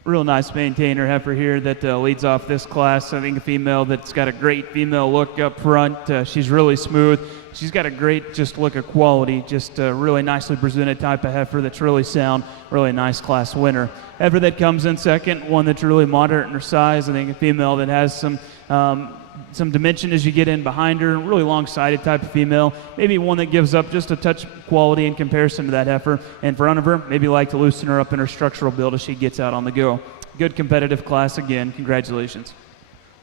Real nice maintainer heifer here that leads off this class. I think a female that's got a great female look up front. She's really smooth. She's got a great just look of quality, just a really nicely presented type of heifer that's really sound, really nice class winner. Heifer that comes in second, one that's really moderate in her size. I think a female that has some dimension as you get in behind her, really long-sided type of female, maybe one that gives up just a touch quality in comparison to that heifer. In front of her, maybe like to loosen her up in her structural build as she gets out on the go. Good competitive class again. Congratulations.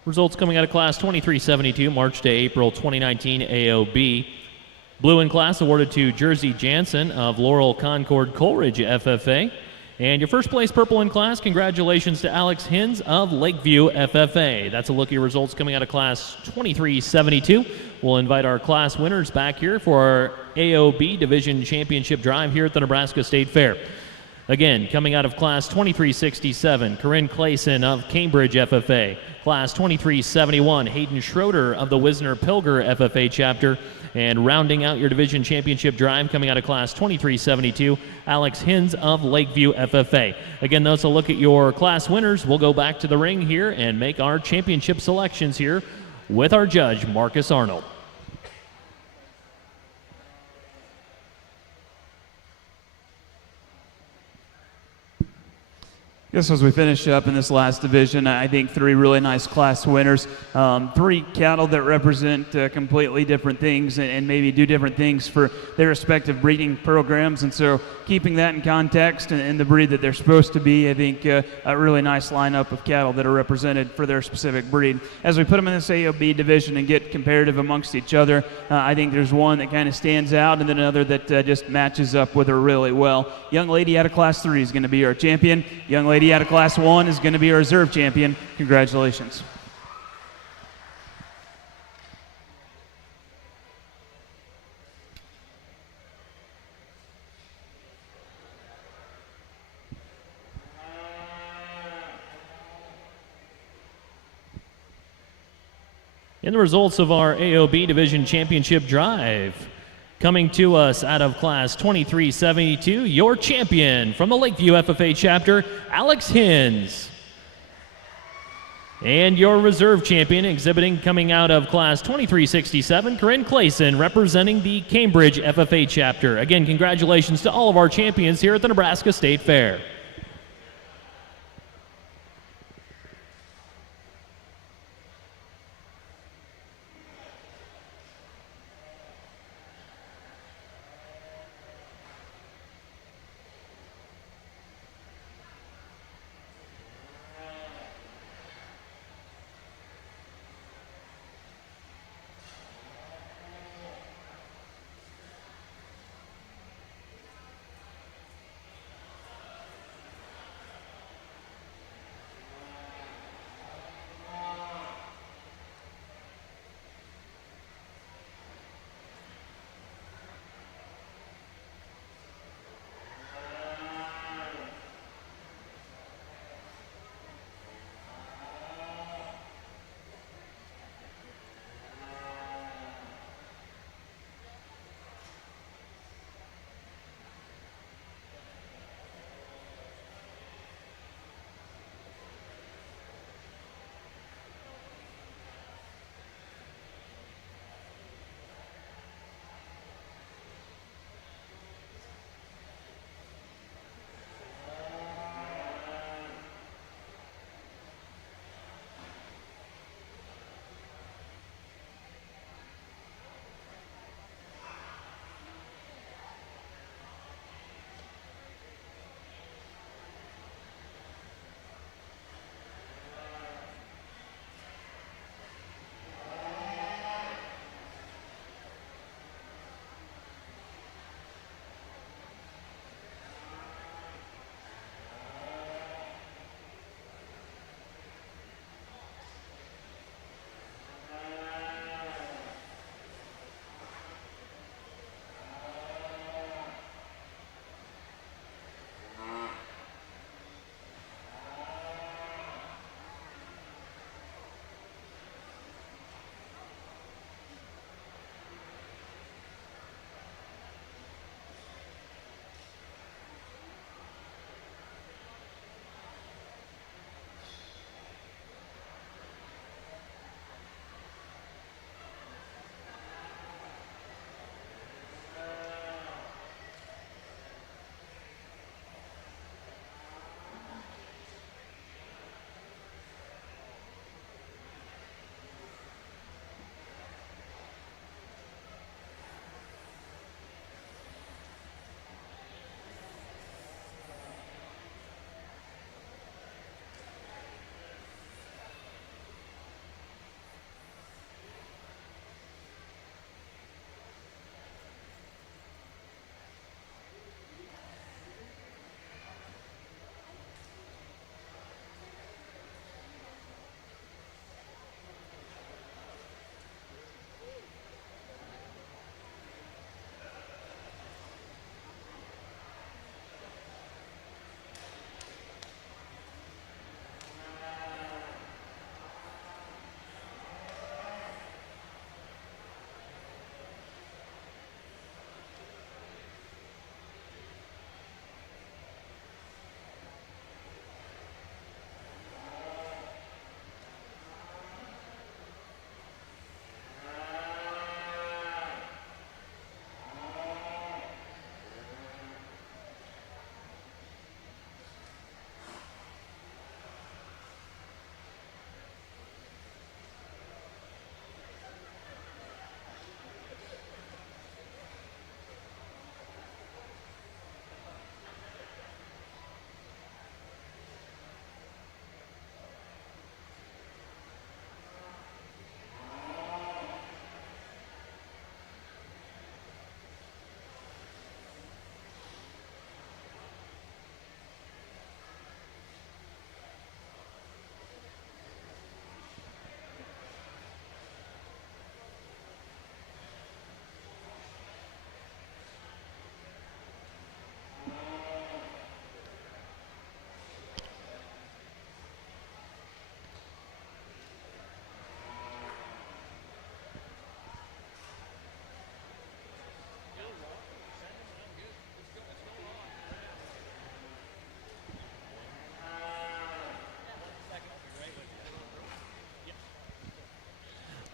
Results coming out of Class 2372, March to April 2019 AOB. Blue in class awarded to Jersey Jansen of Laurel Concord Coleridge FFA. And your first place purple in class, congratulations to Alex Hins of Lakeview FFA. That's a look at your results coming out of Class 2372. We'll invite our class winners back here for our AOB Division Championship drive here at the Nebraska State Fair. Again, coming out of Class 2367, Corinne Clayson of Cambridge FFA. Class 2371, Hayden Schroeder of the Wisner Pilger FFA chapter. And rounding out your division championship drive coming out of Class 2372, Alex Hins of Lakeview FFA. Again, that's a look at your class winners. We'll go back to the ring here and make our championship selections here with our judge, Marcus Arnold. Yes, as we finish up in this last division, I think three really nice class winners. Three cattle that represent completely different things and maybe do different things for their respective breeding programs. And so keeping that in context and the breed that they're supposed to be, I think a really nice lineup of cattle that are represented for their specific breed. As we put them in this AOB division and get comparative amongst each other, I think there's one that kind of stands out and then another that just matches up with her really well. Young lady out of Class 3 is going to be our champion. Young lady out of Class 1 is going to be our reserve champion. Congratulations. In the results of our AOB Division Championship drive, coming to us out of Class 2372, your champion from the Lakeview FFA chapter, Alex Hins. And your reserve champion exhibiting coming out of Class 2367, Corinne Clayson, representing the Cambridge FFA chapter. Again, congratulations to all of our champions here at the Nebraska State Fair.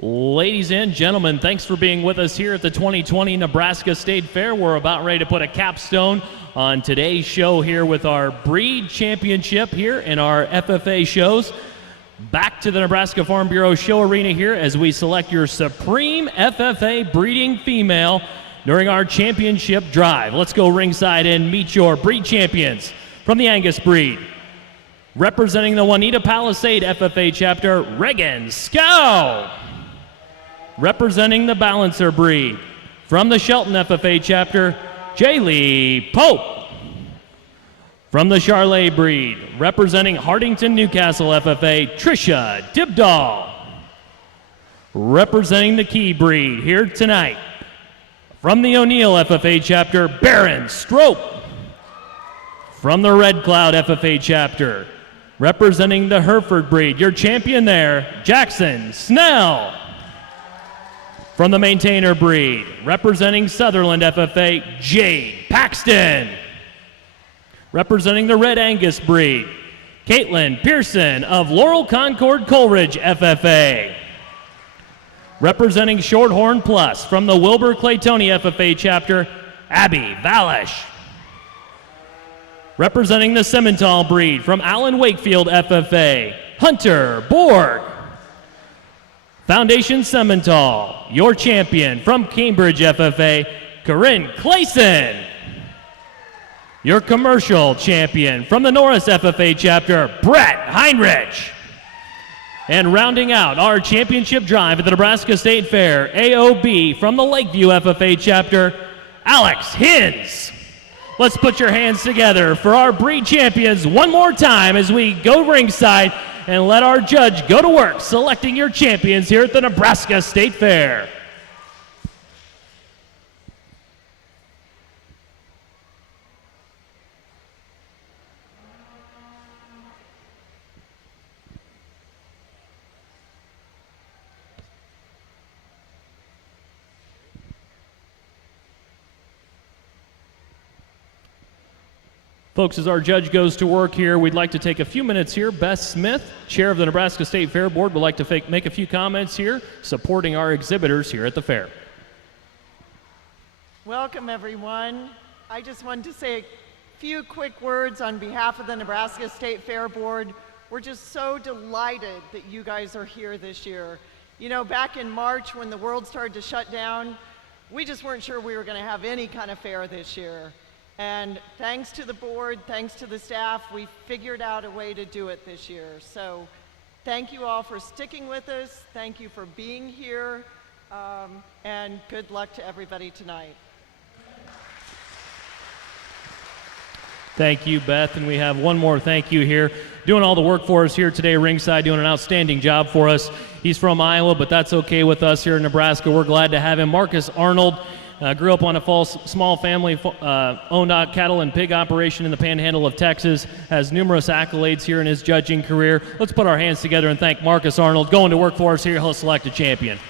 Ladies and gentlemen, thanks for being with us here at the 2020 Nebraska State Fair. We're about ready to put a capstone on today's show here with our breed championship here in our FFA shows. Back to the Nebraska Farm Bureau show arena here as we select your supreme FFA breeding female during our championship drive. Let's go ringside and meet your breed champions from the Angus breed. Representing the Juanita Palisade FFA chapter, Reagan Scow. Representing the Balancer breed, from the Shelton FFA chapter, Jaylee Pope. From the Charlet breed, representing Hartington Newcastle FFA, Trisha Dibdahl. Representing the Key breed here tonight, from the O'Neill FFA chapter, Baron Strope. From the Red Cloud FFA chapter, representing the Hereford breed, your champion there, Jackson Snell. From the Maintainer breed, representing Sutherland FFA, Jade Paxton. Representing the Red Angus breed, Caitlin Pearson of Laurel Concord Coleridge FFA. Representing Shorthorn Plus from the Wilbur Claytoni FFA chapter, Abby Valish. Representing the Simmental breed from Allen Wakefield FFA, Hunter Borg. Foundation Simmental, your champion from Cambridge FFA, Corinne Clayson. Your commercial champion from the Norris FFA chapter, Brett Heinrich. And rounding out our championship drive at the Nebraska State Fair, AOB from the Lakeview FFA chapter, Alex Hins. Let's put your hands together for our breed champions one more time as we go ringside and let our judge go to work selecting your champions here at the Nebraska State Fair. Folks, as our judge goes to work here, we'd like to take a few minutes here. Beth Smith, chair of the Nebraska State Fair Board, would like to make a few comments here supporting our exhibitors here at the fair. Welcome, everyone. I just wanted to say a few quick words on behalf of the Nebraska State Fair Board. We're just so delighted that you guys are here this year. You know, back in March when the world started to shut down, we just weren't sure we were going to have any kind of fair this year. And thanks to the board, thanks to the staff, we figured out a way to do it this year. So thank you all for sticking with us. Thank you for being here. And good luck to everybody tonight. Thank you, Beth. And we have one more thank you here. Doing all the work for us here today ringside, doing an outstanding job for us. He's from Iowa, but that's okay with us here in Nebraska. We're glad to have him. Marcus Arnold. Grew up on a small family-owned cattle and pig operation in the panhandle of Texas, has numerous accolades here in his judging career. Let's put our hands together and thank Marcus Arnold. Going to work for us here, he'll select a champion.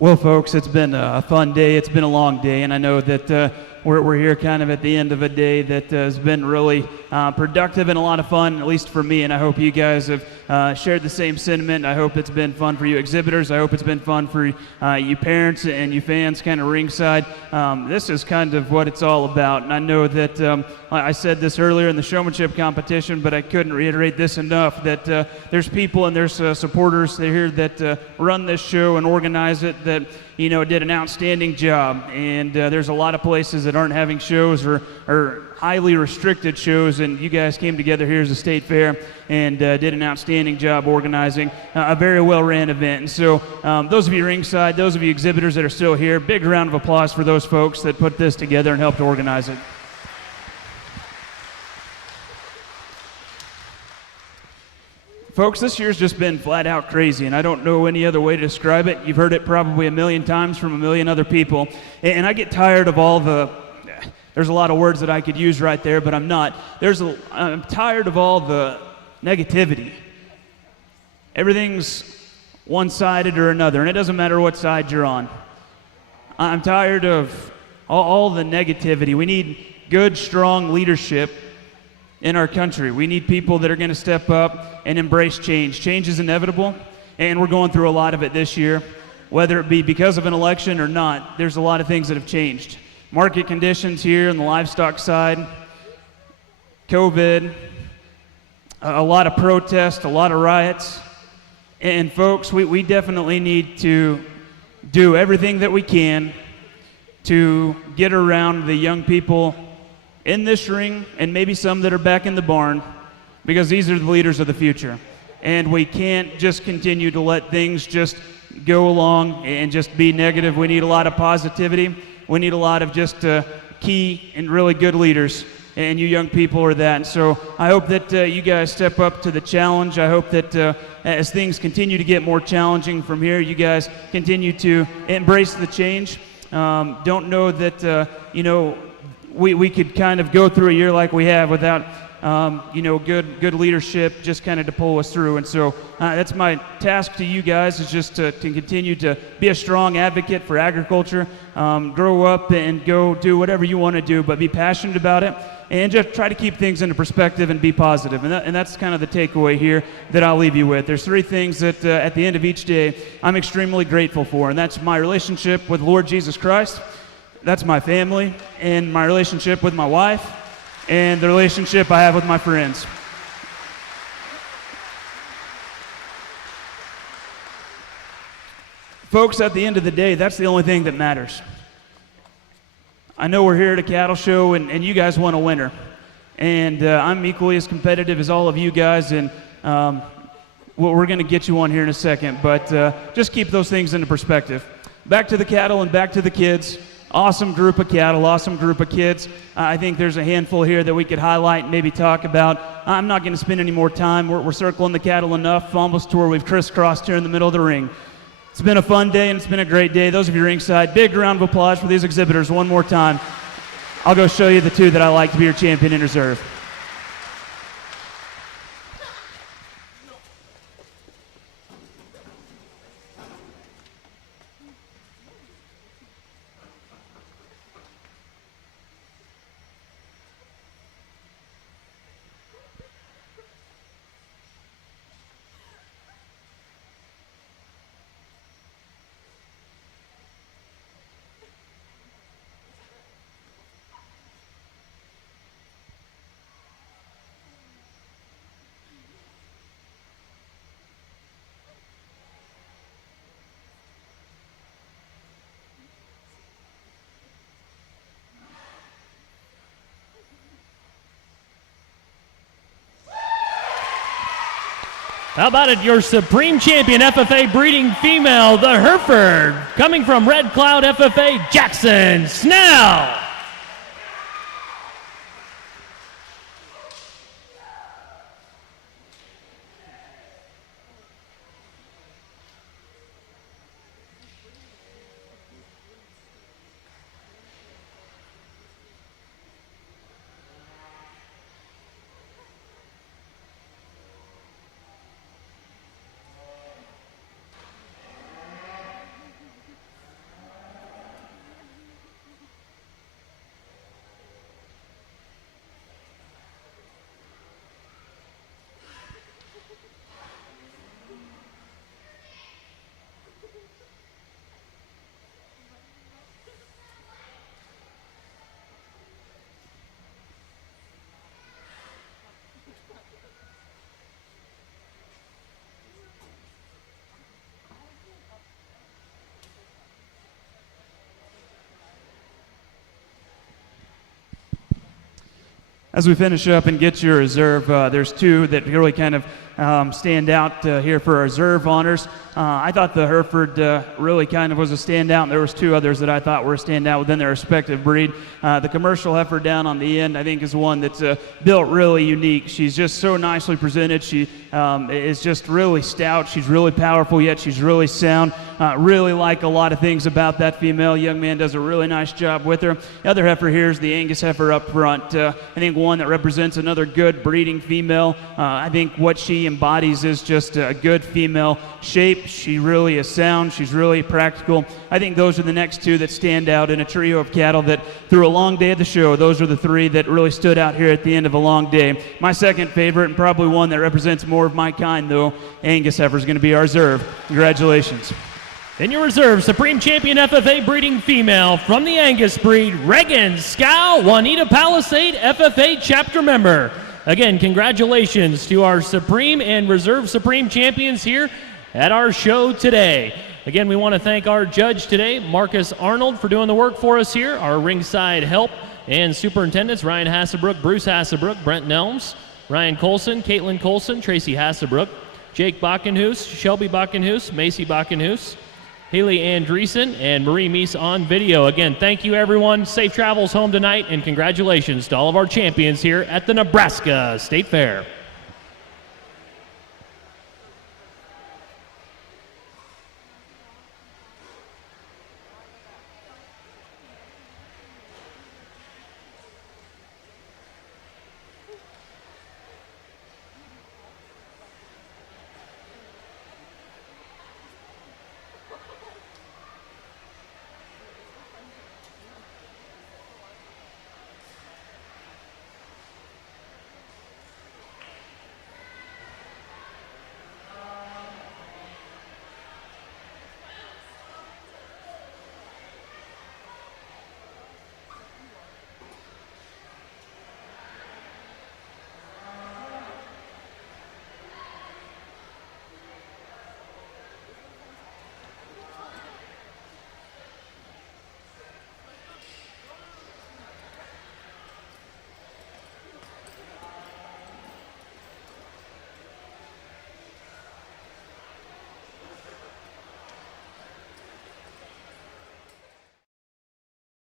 Well, folks, it's been a fun day. It's been a long day, and I know that we're here kind of at the end of a day that has been really productive and a lot of fun, at least for me, and I hope you guys have shared the same sentiment. I hope it's been fun for you exhibitors. I hope it's been fun for you parents and you fans kind of ringside. This is kind of what it's all about, and I know that I said this earlier in the showmanship competition, but I couldn't reiterate this enough, that there's people and there's supporters here that run this show and organize it that did an outstanding job, and there's a lot of places that aren't having shows or highly restricted shows, and you guys came together here as a state fair and did an outstanding job organizing a very well-ran event. And so those of you ringside, those of you exhibitors that are still here, big round of applause for those folks that put this together and helped organize it. Folks, this year's just been flat out crazy, and I don't know any other way to describe it. You've heard it probably a million times from a million other people, and I get tired of all the, there's a lot of words that I could use right there, but I'm not. I'm tired of all the negativity. Everything's one-sided or another, and it doesn't matter what side you're on. I'm tired of all the negativity. We need good, strong leadership in our country. We need people that are going to step up and embrace change. Change is inevitable, and we're going through a lot of it this year. Whether it be because of an election or not, there's a lot of things that have changed. Market conditions here on the livestock side, COVID, a lot of protests, a lot of riots. And folks, we definitely need to do everything that we can to get around the young people in this ring, and maybe some that are back in the barn, because these are the leaders of the future. And we can't just continue to let things just go along and just be negative. We need a lot of positivity. We need a lot of just key and really good leaders, and you young people are that. And so I hope that you guys step up to the challenge. I hope that as things continue to get more challenging from here, you guys continue to embrace the change. Don't know that, we could kind of go through a year like we have without, good leadership just kind of to pull us through. And so that's my task to you guys, is just to continue to be a strong advocate for agriculture, grow up and go do whatever you want to do, but be passionate about it, and just try to keep things into perspective and be positive. And that's kind of the takeaway here that I'll leave you with. There's three things that at the end of each day I'm extremely grateful for, and that's my relationship with Lord Jesus Christ, that's my family, and my relationship with my wife, and the relationship I have with my friends. Folks, at the end of the day, that's the only thing that matters. I know we're here at a cattle show, and you guys want a winner. And I'm equally as competitive as all of you guys, and we're going to get you on here in a second, but just keep those things into perspective. Back to the cattle and back to the kids. Awesome group of cattle, awesome group of kids. I think there's a handful here that we could highlight and maybe talk about. I'm not going to spend any more time. We're circling the cattle enough, almost to where we've crisscrossed here in the middle of the ring. It's been a fun day, and it's been a great day. Those of you ringside, big round of applause for these exhibitors one more time. I'll go show you the two that I like to be your champion in reserve. How about it, your supreme champion FFA breeding female, the Hereford, coming from Red Cloud FFA, Jackson Snell. As we finish up and get your reserve, there's two that really kind of stand out here for our reserve honors. I thought the Hereford really kind of was a standout, and there was two others that I thought were a standout within their respective breed. The commercial heifer down on the end, I think, is one that's built really unique. She's just so nicely presented. She is just really stout. She's really powerful, yet she's really sound. Really like a lot of things about that female. Young man does a really nice job with her. The other heifer here is the Angus heifer up front. I think one that represents another good breeding female. I think what she embodies is just a good female shape. She really is sound. She's really practical. I think those are the next two that stand out in a trio of cattle that through a long day of the show, those are the three that really stood out here at the end of a long day. My second favorite, and probably one that represents more of my kind, though, Angus heifer is going to be our reserve. Congratulations. In your reserve, Supreme Champion FFA Breeding Female from the Angus breed, Reagan Scow, Juanita Palisade, FFA Chapter member. Again, congratulations to our Supreme and Reserve Supreme Champions here at our show today. Again, we want to thank our judge today, Marcus Arnold, for doing the work for us here, our ringside help and superintendents, Ryan Hassebrook, Bruce Hassebrook, Brent Nelms, Ryan Colson, Caitlin Colson, Tracy Hassebrook, Jake Bockenhuis, Shelby Bockenhuis, Macy Bockenhuis, Haley Andreessen, and Marie Meese on video. Again, thank you, everyone. Safe travels home tonight, and congratulations to all of our champions here at the Nebraska State Fair.